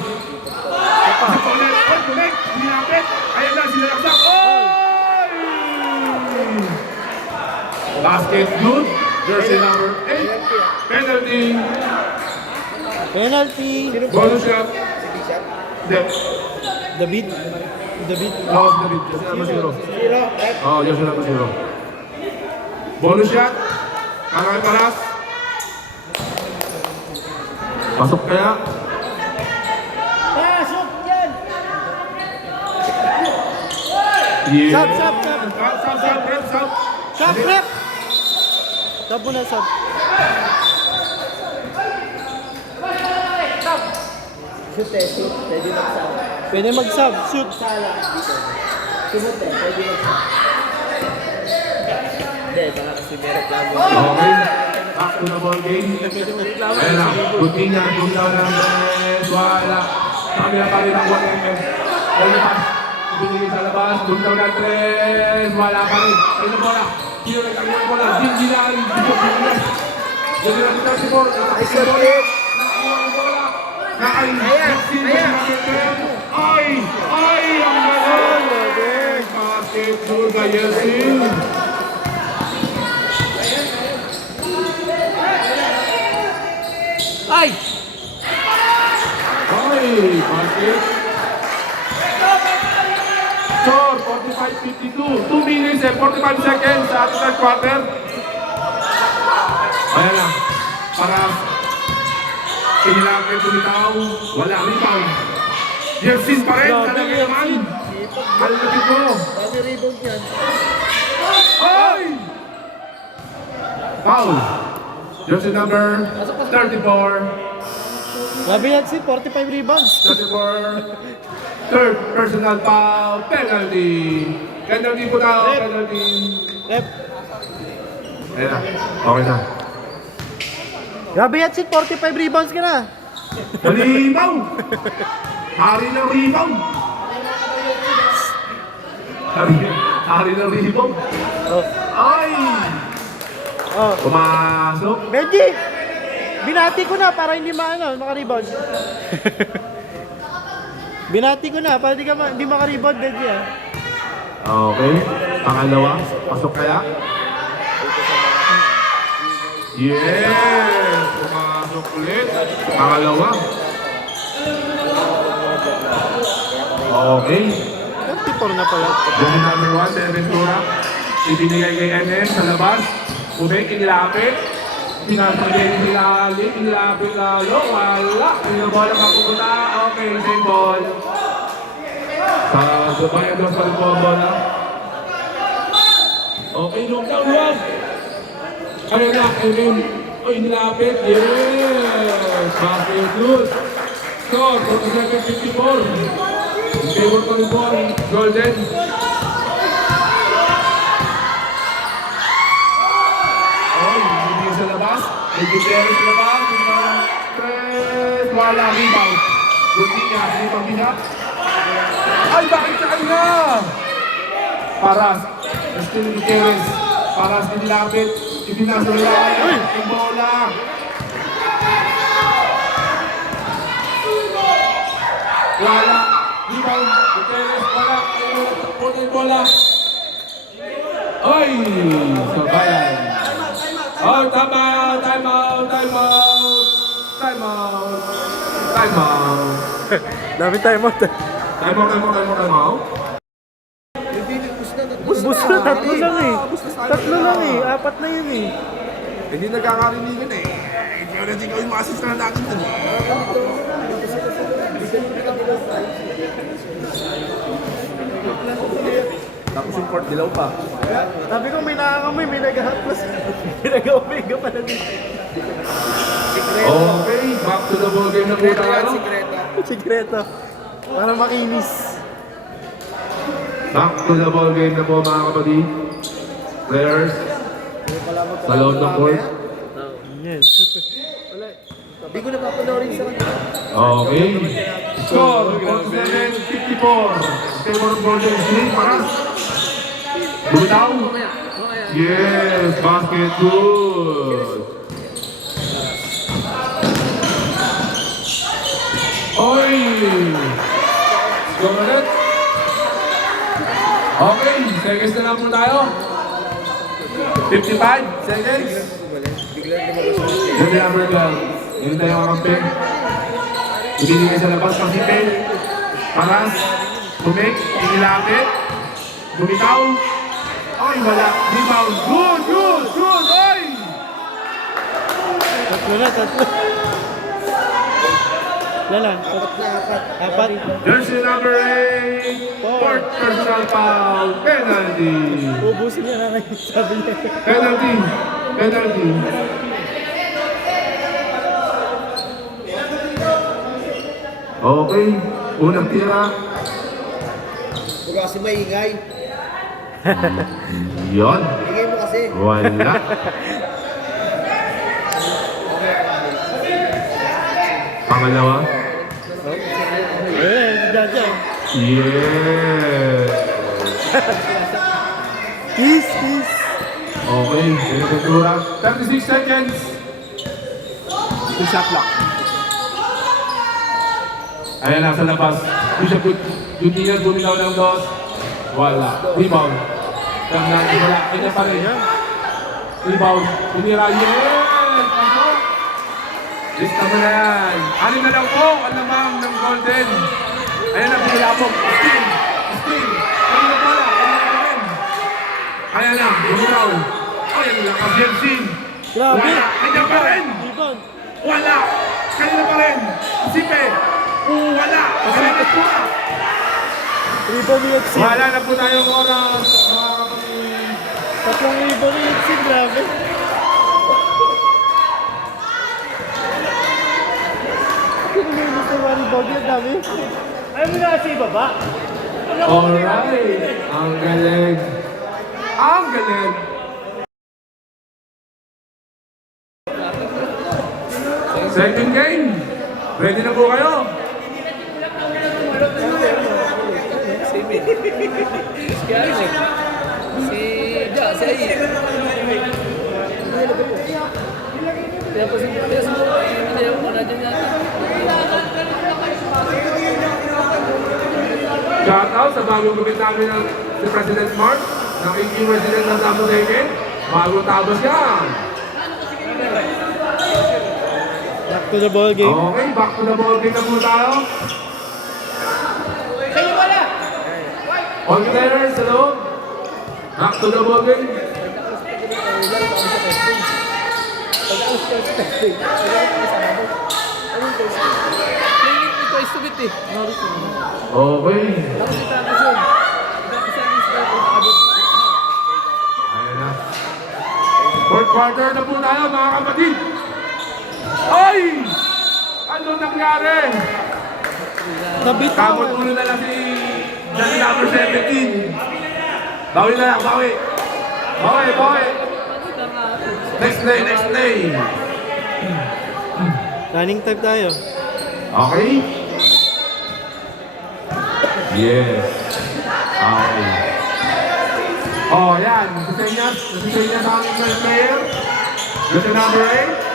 Pasok ulit. Connect. Hinapit. Ayan na, sinalaksak. Oy! Basket good. Jersey number 8. Penalty. Bonus shot. David. David. Jersey number 0. Jersey number 0. Bonus shot. Kaya paras. Pasok kaya. Pasok yan! Yeah. Sub. Rep. Sub, rep! Sub mo na, sub. Shoot eh, shoot. Pwede mag-sub. Pwede mag-sub, shoot. Sala dito. Shoot eh, pwede mag-sub. Hindi, baka kasi may reklamo. Okay. Back to the ball game. Ayan na. Coutinho, shoot down ng Tres. Wala. Kamila pa rin ang 1mm. Lalipas. Ibinigay sa labas. Shoot down ng Tres. Wala pa rin. Ayun ang bola. Sino nagkakaroon ng bola? Gingilan. Dito, Gingilan. Gingilan dito si Bor. Nakakuha ang bola. Nakakuha ang bola. Ay! Ang galing! Basketball ka, Yeltsin. Ay! Ay! Basket. Score, 45-52. 2 minutes and 45 seconds sa ating third quarter. Ayan lang. Para pinilagay tumitaw. Wala rebound. Yeltsin pa rin. Talaga naman. Halapit mo. Dami rebound yan. Ay! Foul. Jersey number 34. Grabe yan si 45 rebounds. 34. Third personal foul. Penalty. Penalty po tayo. Penalty. Rep. Ayan na. Okay na. Grabe yan si 45 rebounds ka na. Rebound! Hari ng rebound! Hari ng rebound! Oh. Ay! Oh. Pumasok! Benji! Binati ko na para hindi maka-rebound. Binati ko na para hindi maka-rebound, Benji ah. Okay. Pangalawa. Pasok kaya? Yes! Pumasok ulit. Pangalawa. Okay. 34 na pala. Dahil number 1, Ventura. Ibinigay kay NS sa labas. Umay, inilapit. Pinasagay ni Ilalim. Inilapit lalo. Wala. Yung bola mapupunta. Okay, same ball. Sa Dubai, dos pa rin po ang bola. Okay, knock down, wag. Ano na, Emin? Oy, inilapit. Yes! Basket good. Score, 47-54. Favor ko rin po ang Golden. Hindi sa labas. May Gutierrez sa labas. Tres. Wala. Rebound. Gutierrez. Hindi pang binap. Ay, bakit sa kanya? Paras. Justin Gutierrez. Paras din lapit. Ipinasa nila. Ang bola. Wala. Rebound. Gutierrez. Wala. Punin bola. Ay! Sabayan. Oh, time out, time out, time out, time out, time out. Dami time out. Time out, time out, time out, time out. Bus na, tatlo lang eh. Tatlo lang eh. Apat na yun eh. Hindi nagkakarinigan eh. Ikaw na ikaw yung ma-assist na natin dun. Tapos yung court dilaw pa. Sabi ko may nakakamoy, may nag-hotplus. May nag-omega pala din. Okay, back to the ball game na po tayo. Sikreto. Para makinis. Back to the ball game na po mga kapatid. Players. Sa loob ng court. Yes. Hindi ko napapanoorin sa kanila. Okay. Score, 47-54. Favor of Golden State, Paras. Butaw. Yes, basket good. Oy! Go ulit. Okay, seconds na lang po tayo. 55 seconds. Good number 12. Yun tayo kakampi. Ibinigay sa labas ng sipin. Paras. Tumik. Inilapit. Bumitaw. Ay, wala. Rebound. Good, good, good. Ay! Tatlo na, tatlo. Lala, apat. Jersey number 8. Fourth personal foul. Penalty. Ubusin niya na ngayon, sabi niya. Penalty. Penalty. Okay, unang tira. Huwag kasi maingay. Yon. Ingay mo kasi. Wala. Pangalawa. Jaja. Yes. Peace, peace. Okay, pinagkatura. 36 seconds. Two shot lock. Ayan na, sa labas. Bishop Gutierrez buminaw ng dos. Wala. Rebound. Wala. Kanya pa rin. Rebound. Pinira. Yes! Pasok! Lista mo na yan. 6 na lang po. Ang lamang ng Golden. Ayan na, pinilapok. Steam. Steam. Ayan na pala. Ayan na, buminaw. Ayan na, Kasyelsin. Grabe. Wala. Kanya pa rin. Rebound. Wala! Kanina pa rin! Sipe! Wala! Kanina po! Rebound ni Exit. Wala na po tayong oras! Mga kapatid! 3 rebound ni Exit. Grabe. Kinulinis na mga rebound niya. Dami. Ayaw mo na kasi ibaba. Alright! Ang galing! Ang galing! Second game! Ready na po kayo? Si ano eh? Si Ai. Kaya po siguro, hindi ako na dyan yata. Shout out sa bagong gupit namin ng si President Mark ng AQ Resident ng Tambo David. Bagong tabas yan! Back to the ball game. Okay, back to the ball game na po tayo. All players, hello? Back to the ball game. Playing it twice to beat eh. Okay. Tapos itapos yun. Itapos yan yung score. Abot. Ayan na. Fourth quarter na po tayo, mga kapatid. Ay! Ano nangyari? Nabit Kamot ulo na lang si Johnny number 17. Bawi na lang, bawi. Bawi, bawi. Next play, next play. Running time tayo. Okay? Yes. Okay. Oh, yan. Nasisenyas sa aking first player. Gusto number 8.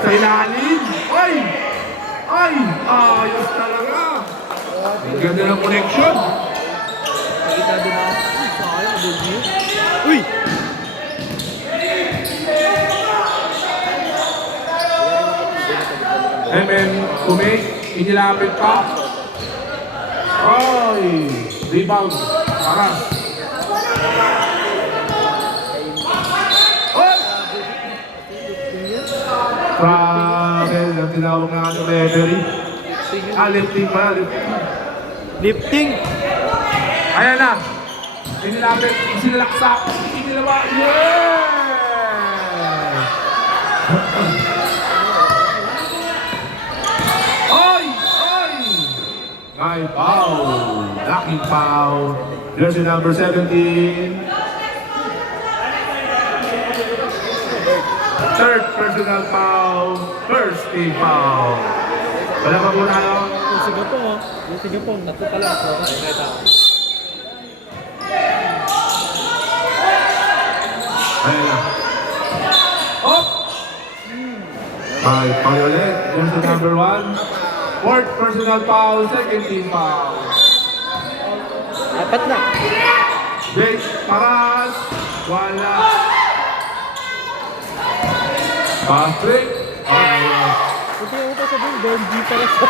Sa ilalim. Ay! Ay! Ayos talaga. Ang ganda ng connection. Uy! Kumik. Inilapit pa. Ay! Rebound. Paras. Grabe, ang tinawag nga ng referee. Lifting pa, lifting. Lifting! Ayan na. Inilapit, sinalaksak, inilawa. Yeah! Oy! Oy! May foul. Lucky foul. Jersey number 17. Third personal foul. First team foul. Wala pa po tayo. Yung sigapong oh. Yung sigapong. Tatlo pa lang. Nakita ko. Ayan na. Up! Ay, foul ulit. Jersey number 1. Fourth personal foul. Second team foul. Apat na. Jake Paras. Wala. Pass break. Buti ako pa sabihin, Benji para sa...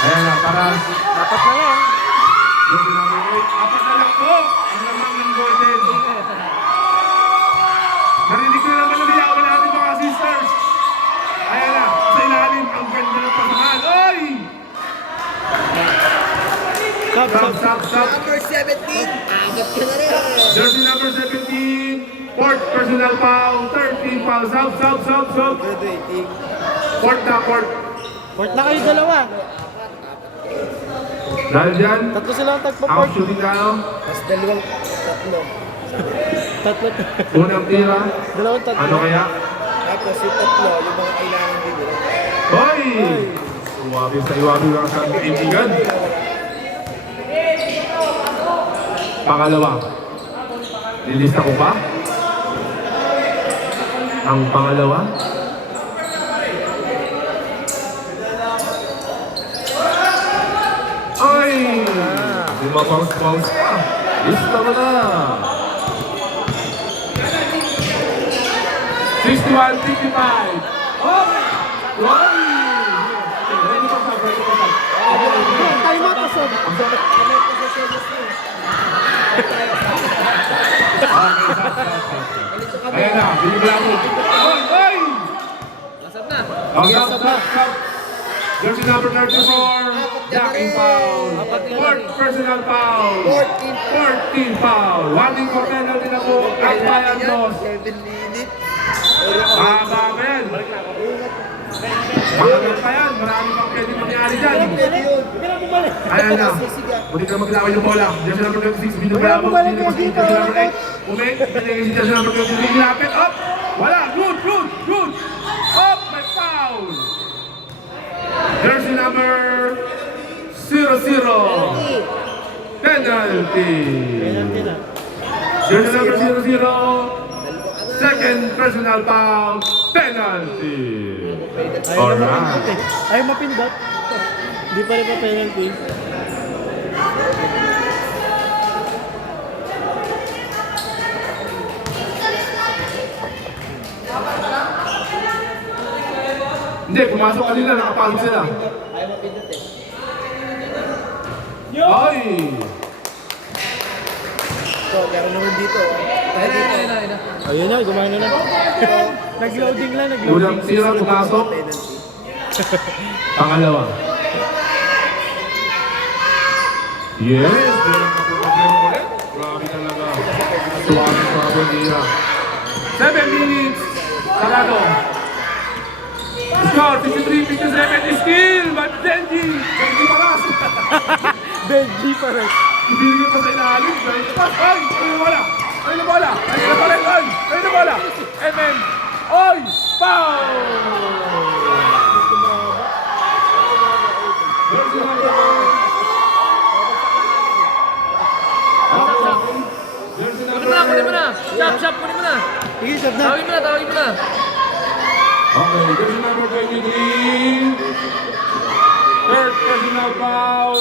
Ayan na, Paras. Apat na lang. Jersey number 8. Apat na lang po. Ang lamang ng Golden. Narinig ko na naman ang iyawan natin mga sisters. Ayan na, sa ilalim. Ang ganda ng pasahan. Oy! Stop. Number 17. Agad ka na rin. Jersey number 17. Fourth personal foul. 13 foul. South. Graduating. Fourth na, fourth. Port na kayo dalawa. Dahil dyan, Tatlo sila ang out tagpa-port. shooting tayo. Mas dalawang tatlo. Tatlo. Unang tira. Dalawang tatlo. Ano kaya? Tapos yung tatlo, yung mga kailangan din nila. Hoy! Iwabi sa iwabi lang sa kaibigan. Pangalawa. Lilista ko pa. Ang pangalawa. Ay! Di ma-bounce-bounce pa. Lista mo na. 61-55. Oh! Roy! Ready pa sa ready pa sa. Time out kasi. Ayan na, binigla mo. Oy! Oy! Lasap na. Oh, stop. Jersey number 34, blocking foul. Fourth personal foul. 14 foul. Wanting for penalty na po. At bayan dos. 7 minutes. Tama men. Makagal pa yan. Marami pang pwede mangyari dyan. Pwede yun. Ayan na. Muli ka maglaway ng bola. Jersey number 26, binubaya mo. Jersey number 8. Umik. Binigay si Jersey number 23. Lapit. Up. Wala. Good. Up. May foul. Jersey number 00. Penalty. Penalty na. Jersey number 00. Second personal foul. Penalty. Ayaw na Alright. mapindot eh. Ayaw mapindot. Hindi pa rin pa penalty. Hindi, pumasok kanina. Nakapagod sila. Ay! So, meron naman dito. Ayun na. Ayun na, gumano na. Nag-loading lang, Unang nag-loading. sira, pumasok. Penalty. Pangalawa. Yes! Walang problema ulit. Grabe talaga. Suwabe nila. 7 minutes. Sarado. Score, 53-57. Steal! But Benji! Benji Paras! Benji pa rin. Ibigay pa sa ilalim. Benji Paras! Ay! Ayun na bola! Ayun na bola! Ayun na bola! Ayun na bola! And then, oy! Foul! Kunin mo na. Shop, kunin mo na. Sige, sab na. Tawagin mo na. Okay, jersey number 23. Third personal foul.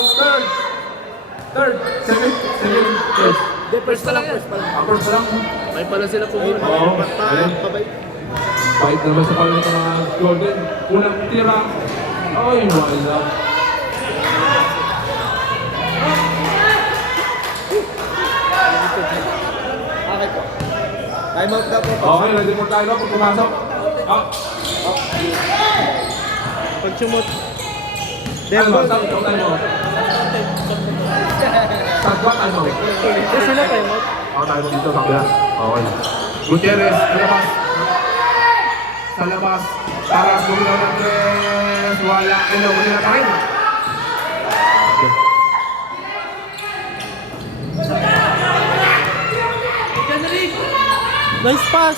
Third. Second. First. First pa lang yan. First pa lang. May pala sila pumunta. Oo. Ayun. Fight naman sa pala ng mga Golden. Unang tira. Ay, wala. Okay po. Time out na po. Okay, ready for tayo pag pumasok. Up. Pag sumot. Time Devil. out. Time out. Sagwa, time out. Ito sila time out. Ako tayo mo dito, sakya. Okay. Gutierrez, labas. Sa labas. Paras, gumilaw ng tres. Wala. Ano, muli na tayo. Nice pass.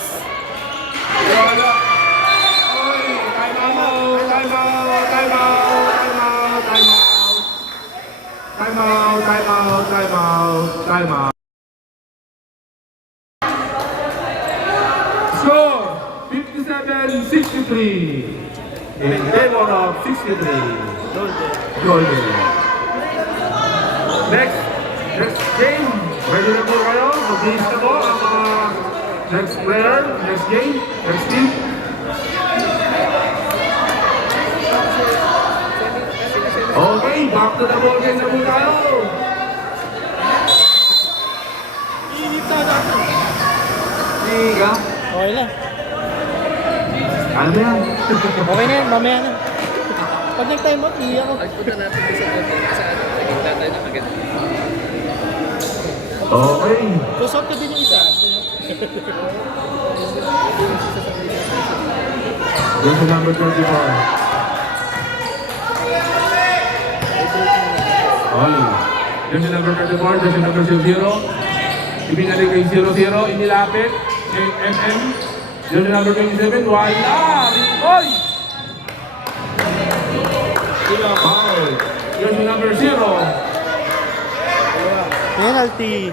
Wala. Oy, time out. Time out. Time out. Time out. Time out. Time out. Time out. Time out. Time out. Score 57-63. In favor of 63. Golden. Next game. Ready na po kayo? Mag-game na po ang mga next player, next game, next team. Okay, back to the ball game na po tayo. Liga. Okay na. Ano ba yan? Okay na yan, mamaya na. Pag nag-time out, hindi ako. Punta natin sa naging tatay na agad. Okay. Close out ka din yung isa. There's the number 24. Oli. Jersey number 34, jersey number 00. Ibinalik kay 00, inilapit. MM. Jersey number 27, wala! Oy! Foul. Jersey number 0. Penalty.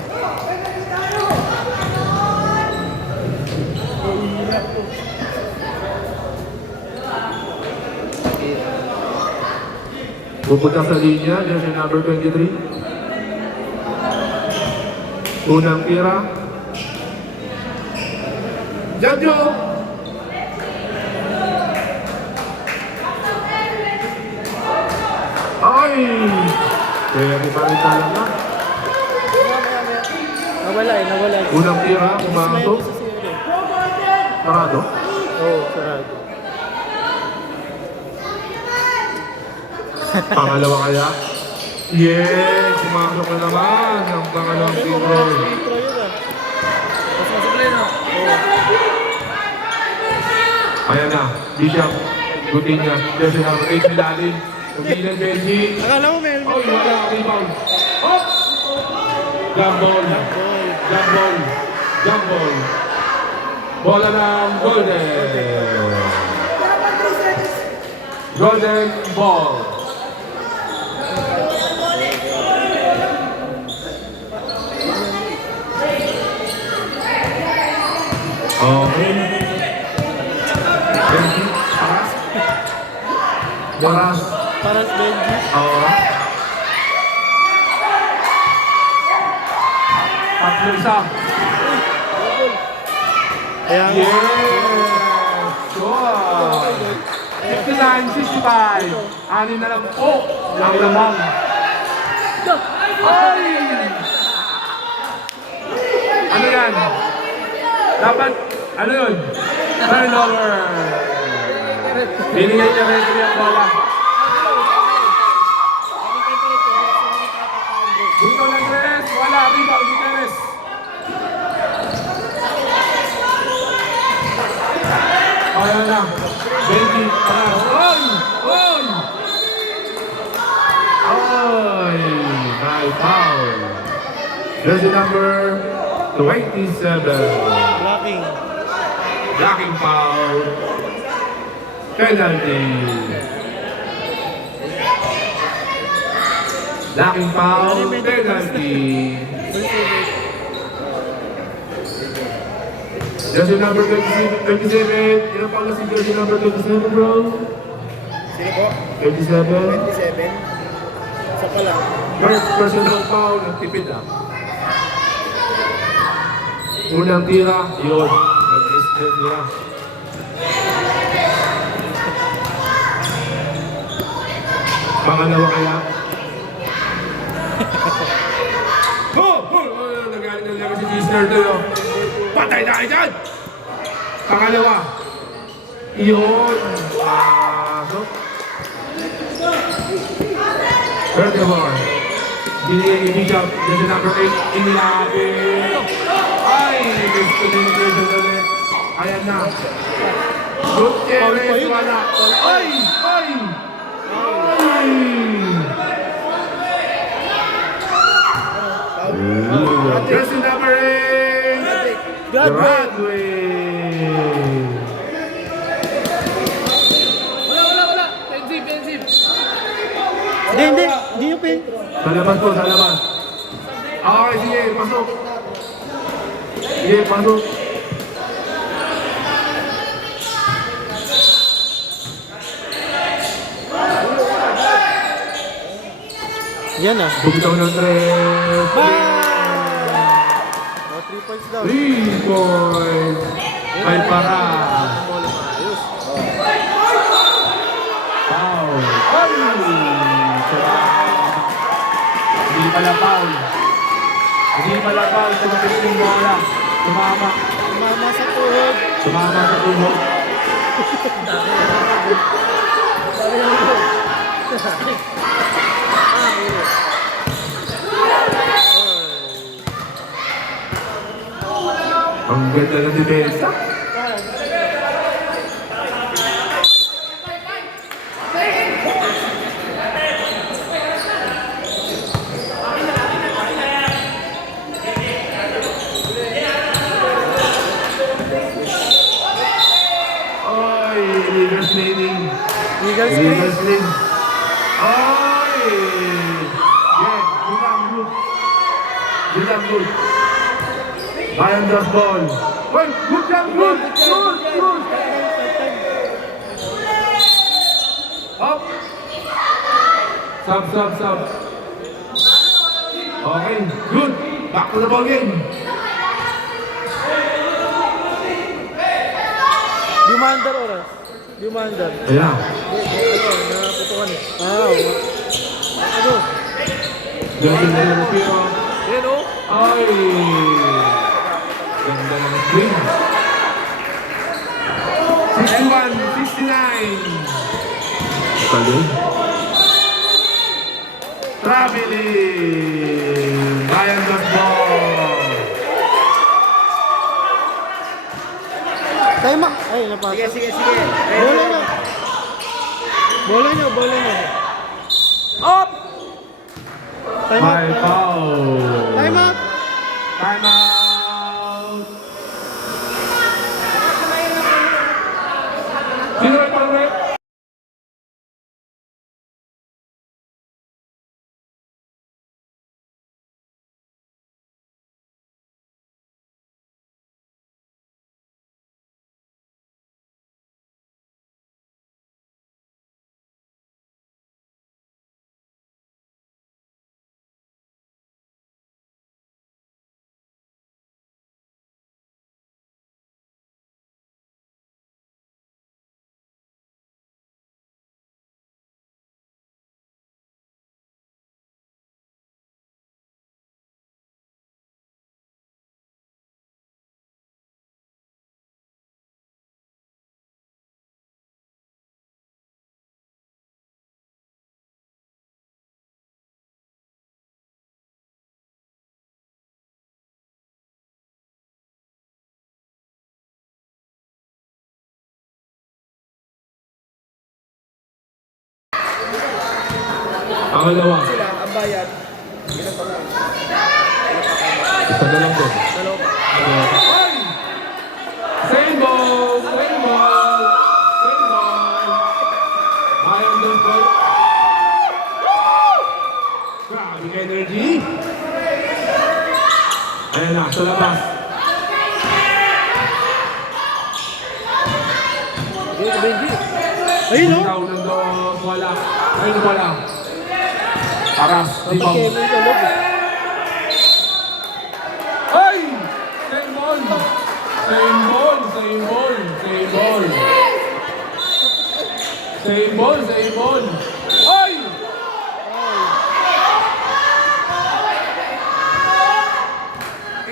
Pupunta sa linya, jersey number 23. Unang tira. Jojo! Ay! Pwede pa rin talaga. Nawala eh, nawala. Unang tira, pumasok. Parado. Oo, sarado. Pangalawa kaya? Yes! Pumasok na naman ang pangalawang free throw. Intro yun ah. Mas masuplay na. Ayan na, Bishop. Gutin niya. Jersey number 8 nilalin. Tumilan Benji. Akala mo may Oh, wala. Rebound. Oh! Jump ball. Jump ball. Jump ball. Bola ng Golden. Golden ball. Okay. Benji, paras. Paras. Paras Benji. Oo. Tatlo isa. Ayan. Yes! Sure! 59-65. Anin na lang po ang lamang. Ay! Ano yan? Dapat, ano yun? Turnover. Binigay niya referee ang bola. Dito ng Tres, wala. Rebound, Gutierrez. Ayan na. Benji, paras. Oy! Oy! Oy! My foul. Jersey number 27. Blocking. Blocking foul. Penalty. Blocking foul. Penalty. Jersey number 27. Ilan pala si jersey number 27, bro? Sino po? 27. 27. Isa pa lang. First personal foul. Nagtipid ah. Unang tira. Yun. Nag-miss tira. Pangalawa kaya? Nagaling na lang si Gisner doon. Patay na kayo dyan! Pangalawa. Iyon. Pasok. 34. Binigay ni Bishop. There's number 8. Inilapit. Ay! Miscommunication ulit. Ayan na. Gutierrez wala. Ay! Ay! Ay! Jersey number 8. Broadway. Wala. Pensip. Hindi. Hindi yung pin. Sa labas po, sa labas. Okay, sige, pasok. Sige, pasok. Yan ah. Bugtaw ng tres. Oh, 3 points daw. 3 points. Ay, para. Foul. Ay! Hindi pala foul. Hindi pala foul. Tumapit yung bola. Tumama. Mama sa tuhod. Tumama sa tuhod. Ang ganda ng depensa. Illegal Illegal screen. screen. Ay! Yeah, good lang, good. Good lang, good. Ryan does ball. Wait, good lang, good. Good, good. Up. Sub. Okay, good. Back to the ball game. Dumandar oras. Dumandar. Ayan. Naputukan eh. Ano? Ganda na yung tiro. Yan o. Ay! Ganda ng screen. 61-59. Talib. Traveling. Ryan does ball. Time out. Ay, napasok. Sige. Bola na. Bola na. Up! Time out. High foul. Time out. Time out. Sino yung pang-rep? Pangalawa. Ang bayad. Isa na lang din. Ay! Same ball! Ryan does ball. Grabe energy. Ayan na, sa labas. Ayun o. Ikaw nandun, wala. Ayun, wala. Paras, di ba? Kevin ka loob. Ay! Same ball. Ay!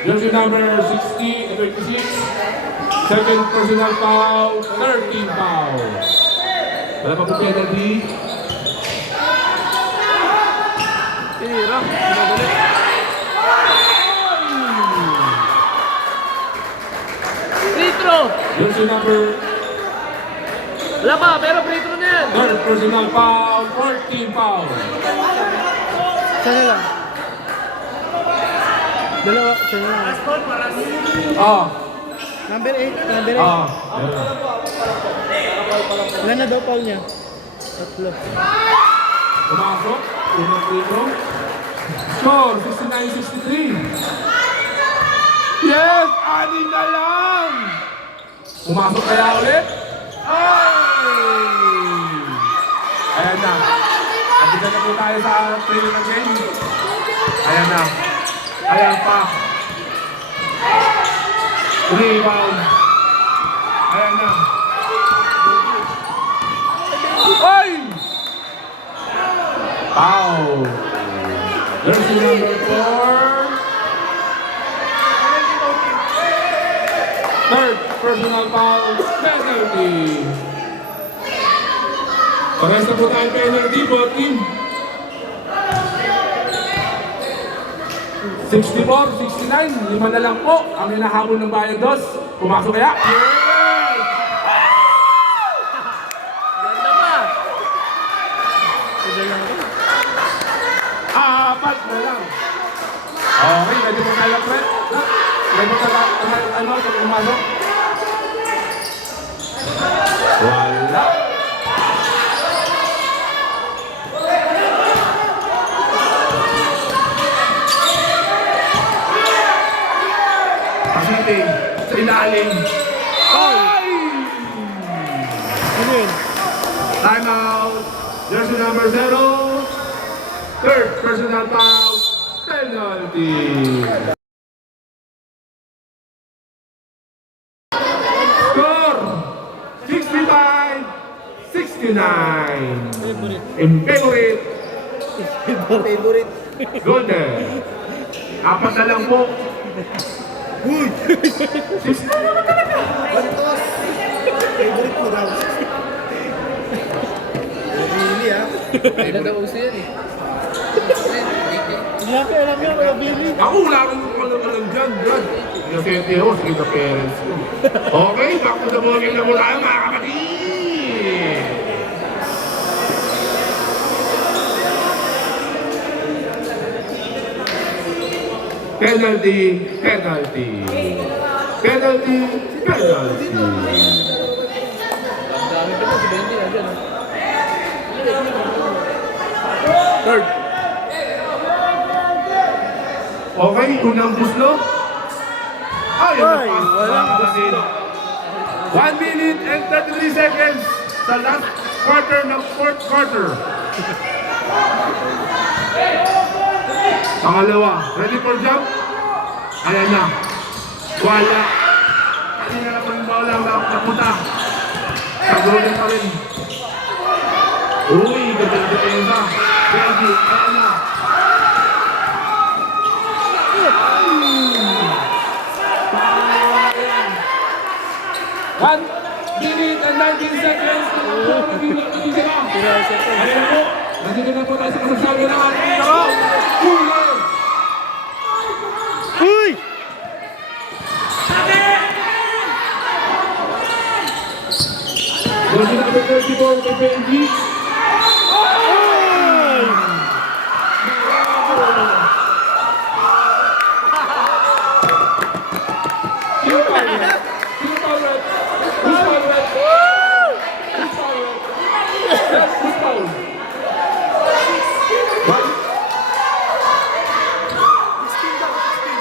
Jersey number 60, 26. Second personal foul, 13 foul. Wala pa po penalty. Tira. Madali. Free throw. Jersey number Wala pa, pero free throw na yan. third personal foul, 14 foul. Sana lang. Dalawa. Sana lang. Number 8. Ayan na. Ilan na daw foul niya? Tatlo. Pumasok, unang free throw. Score, 69-63. Yes! Anin na lang! Pumasok kaya ulit? Ay! Ayan na. Andito na po tayo sa training ng game. Ayan na. Ayan pa. Rebound. Ayan na. Ay! Foul. Jersey number 4. Third personal foul, penalty. Parehas na po tayo penalty, both team. 64-69, 5 na lang po ang hinahabol ng Bayan Dos. Pumasok kaya? Yes! Ganda pa. Apat na lang. Okay, ready mo tayo, Fred? Ready mo tayo, ano, pumasok? Wala. 0-0. Third personal foul, penalty. Score 65-69. In favorite. Golden. Apat na lang po. Uy! Favorite ko daw. Really ah. Hindi na uso yan eh. Hindi natin alam yan, wala Billy. Ako wala akong alam dyan, Brad. Inosente ako sa kita parents ko. Okay, back to the ball game na mula tayo mga kapatid. Penalty, penalty. Penalty, penalty. Ang dami pa na si Benji nandiyan. Third. Okay, unang buslo. Ay, Ay, walang walang kapatid. 1 minute and 33 seconds sa last quarter ng fourth quarter. Pangalawa, ready for jump? Ayan na. Wala. Kanina na po yung bola napunta. Pag-golden pa rin. Uy, ganda-ganda. Ready, ayan na. One minute and 19 seconds. Ayan po. Nandito na po tayo sa kasasabi ng ating laro. Huli! Uy! Goal number 34 kay Benji. Sino foul red? Sino foul red? Who's foul red? Who's foul red? Who's foul? What?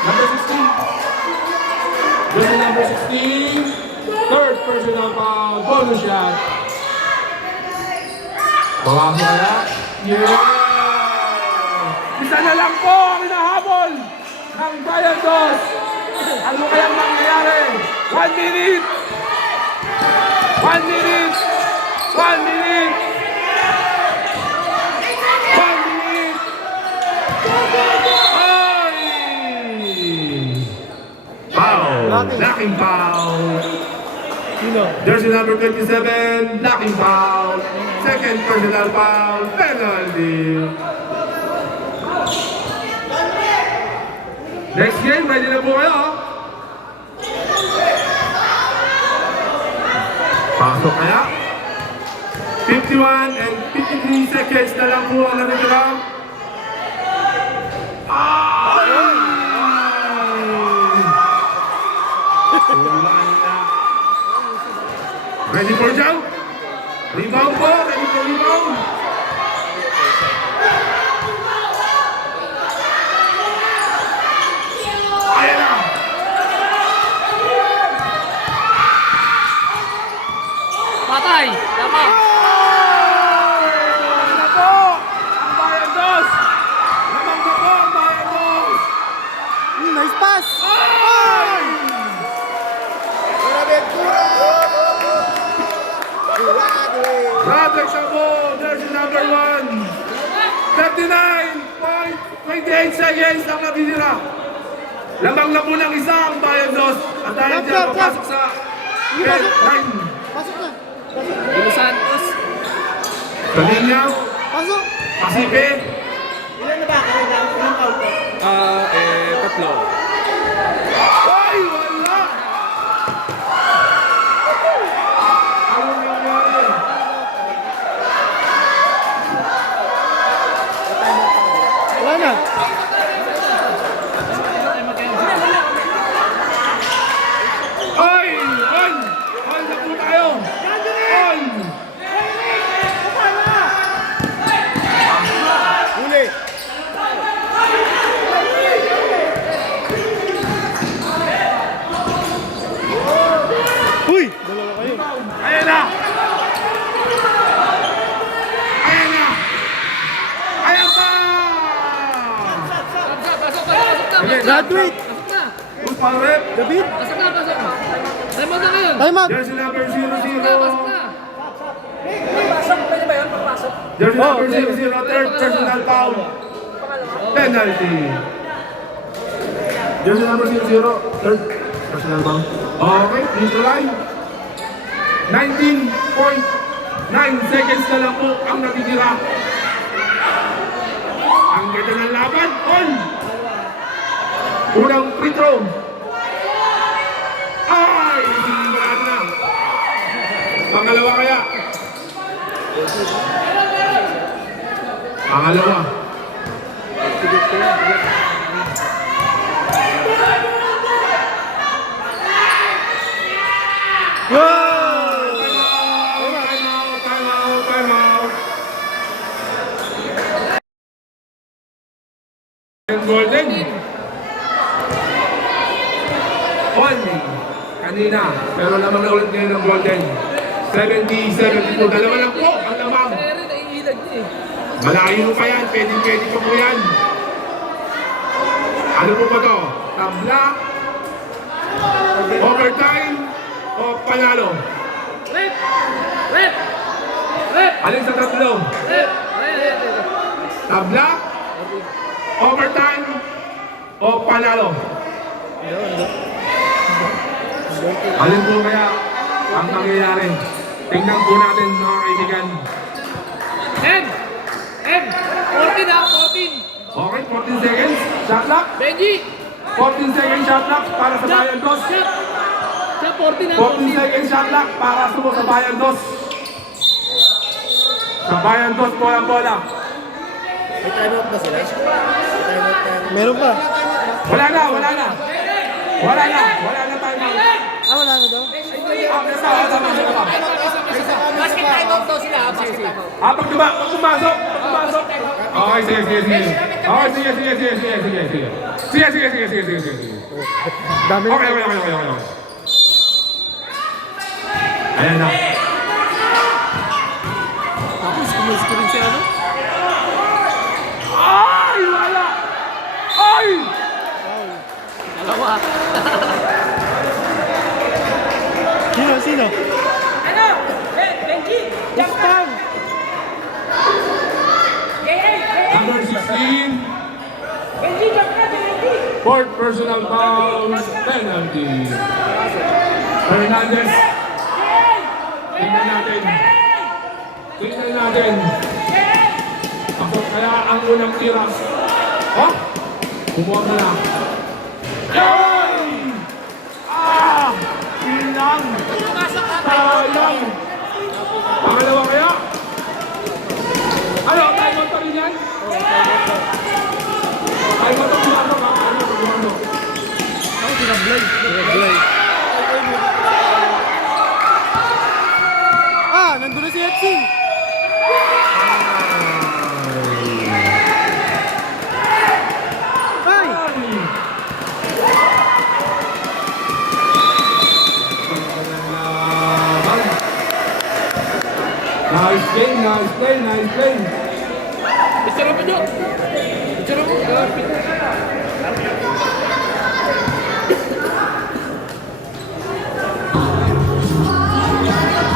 Number 16. Jersey number 16. Third personal foul. Bonus shot. Bawasan kaya? Yeah! Isa na lang po ang hinahabol ng Bayan Dos. Ano kayang mangyayari? 1 minute! 1 minute! 1 minute! 1 minute! Ay! Foul! Lacking foul! Sino? Jersey number 27, blocking foul. Second personal foul, penalty. Next game, ready na po kayo? Pasok kaya? 51 and 53 seconds na lang po ang natitira. Ay! Wala na. Ready for jump? Rebound po, ready for rebound. Ayan na. Patay! Tama! Lamang na po ang Bayan Dos. Lamang na po ang Bayan Dos. Nice pass! Ay! Radek Sabo, jersey number 1. 39.28 seconds ang natitira. Lamang na po ng isa ang Bayan Dos. At dahil dyan, papasok sa red line. Pasok na! Los Santos. Sa linya, Pasok! Pasipe. Ilan na ba? Ilang foul ko? Tatlo. Ay, wala! Ano nangyari? Wala na! Ay! On! On na po tayo! On! Huli. Graduate! Pasok na. Who's foul rep? David! Pasok na. Time out na ngayon. Time out! Jersey number 00. Pasok na. Jersey number 00, third personal foul. Penalty. Jersey number 00, third personal foul. Okay, dito line. 19.9 seconds na lang po ang natitira. Ang ganda ng laban, on! Unang free throw. Ay! Sinimbalaan na. Pangalawa kaya. Pangalawa. Time out. Golden. Only. Kanina. Pero lamang na ulit ngayon ng Golden. 70-72. Dalawa lang po ang lamang. Pero naiilag niya eh. Malayo pa yan. Pwede pa po yan. Ano po ba to? Tabla? Overtime? O panalo? Rep! Rep! Rep! Alin sa tatlo? Rep! Tabla? Overtime? O panalo? Alin po kaya ang nangyayari? Tingnan po natin mga kaibigan. End! End! 14 na, 14! Okay, 14 seconds. Shot clock. Benji! 14 seconds shot clock para sa Bayan Dos. Shot! Shot 14 na, 14 seconds shot clock para sa Bayan Dos. Sa Bayan Dos po ang bola. Meron pa. Wala na timeout. Wala na daw. Basket time out daw sila, basket time out. Pag pumasok. Okay, sige. Okay, sige. Dami Okay. Ayan na. Tapos kumiskirin siya, ano? Ay, wala! Ay! Dalawa. Sino? Ano? Benji! Ustang! Number 16. Benji, jump na, Benji! Fourth personal foul, penalty. Hernandez. Tingnan natin. Ako kaya ang unang tira. Oh! Kumuha mo na. Ay! Ilang! Sayang! Pangalawa kaya? Ano? Time out pa rin yan? Time out pa pumasok ha? Ano pa pumasok? Nandun na si Etsy. Ay! Nice play. Picture mo, Benjo! Picture mo!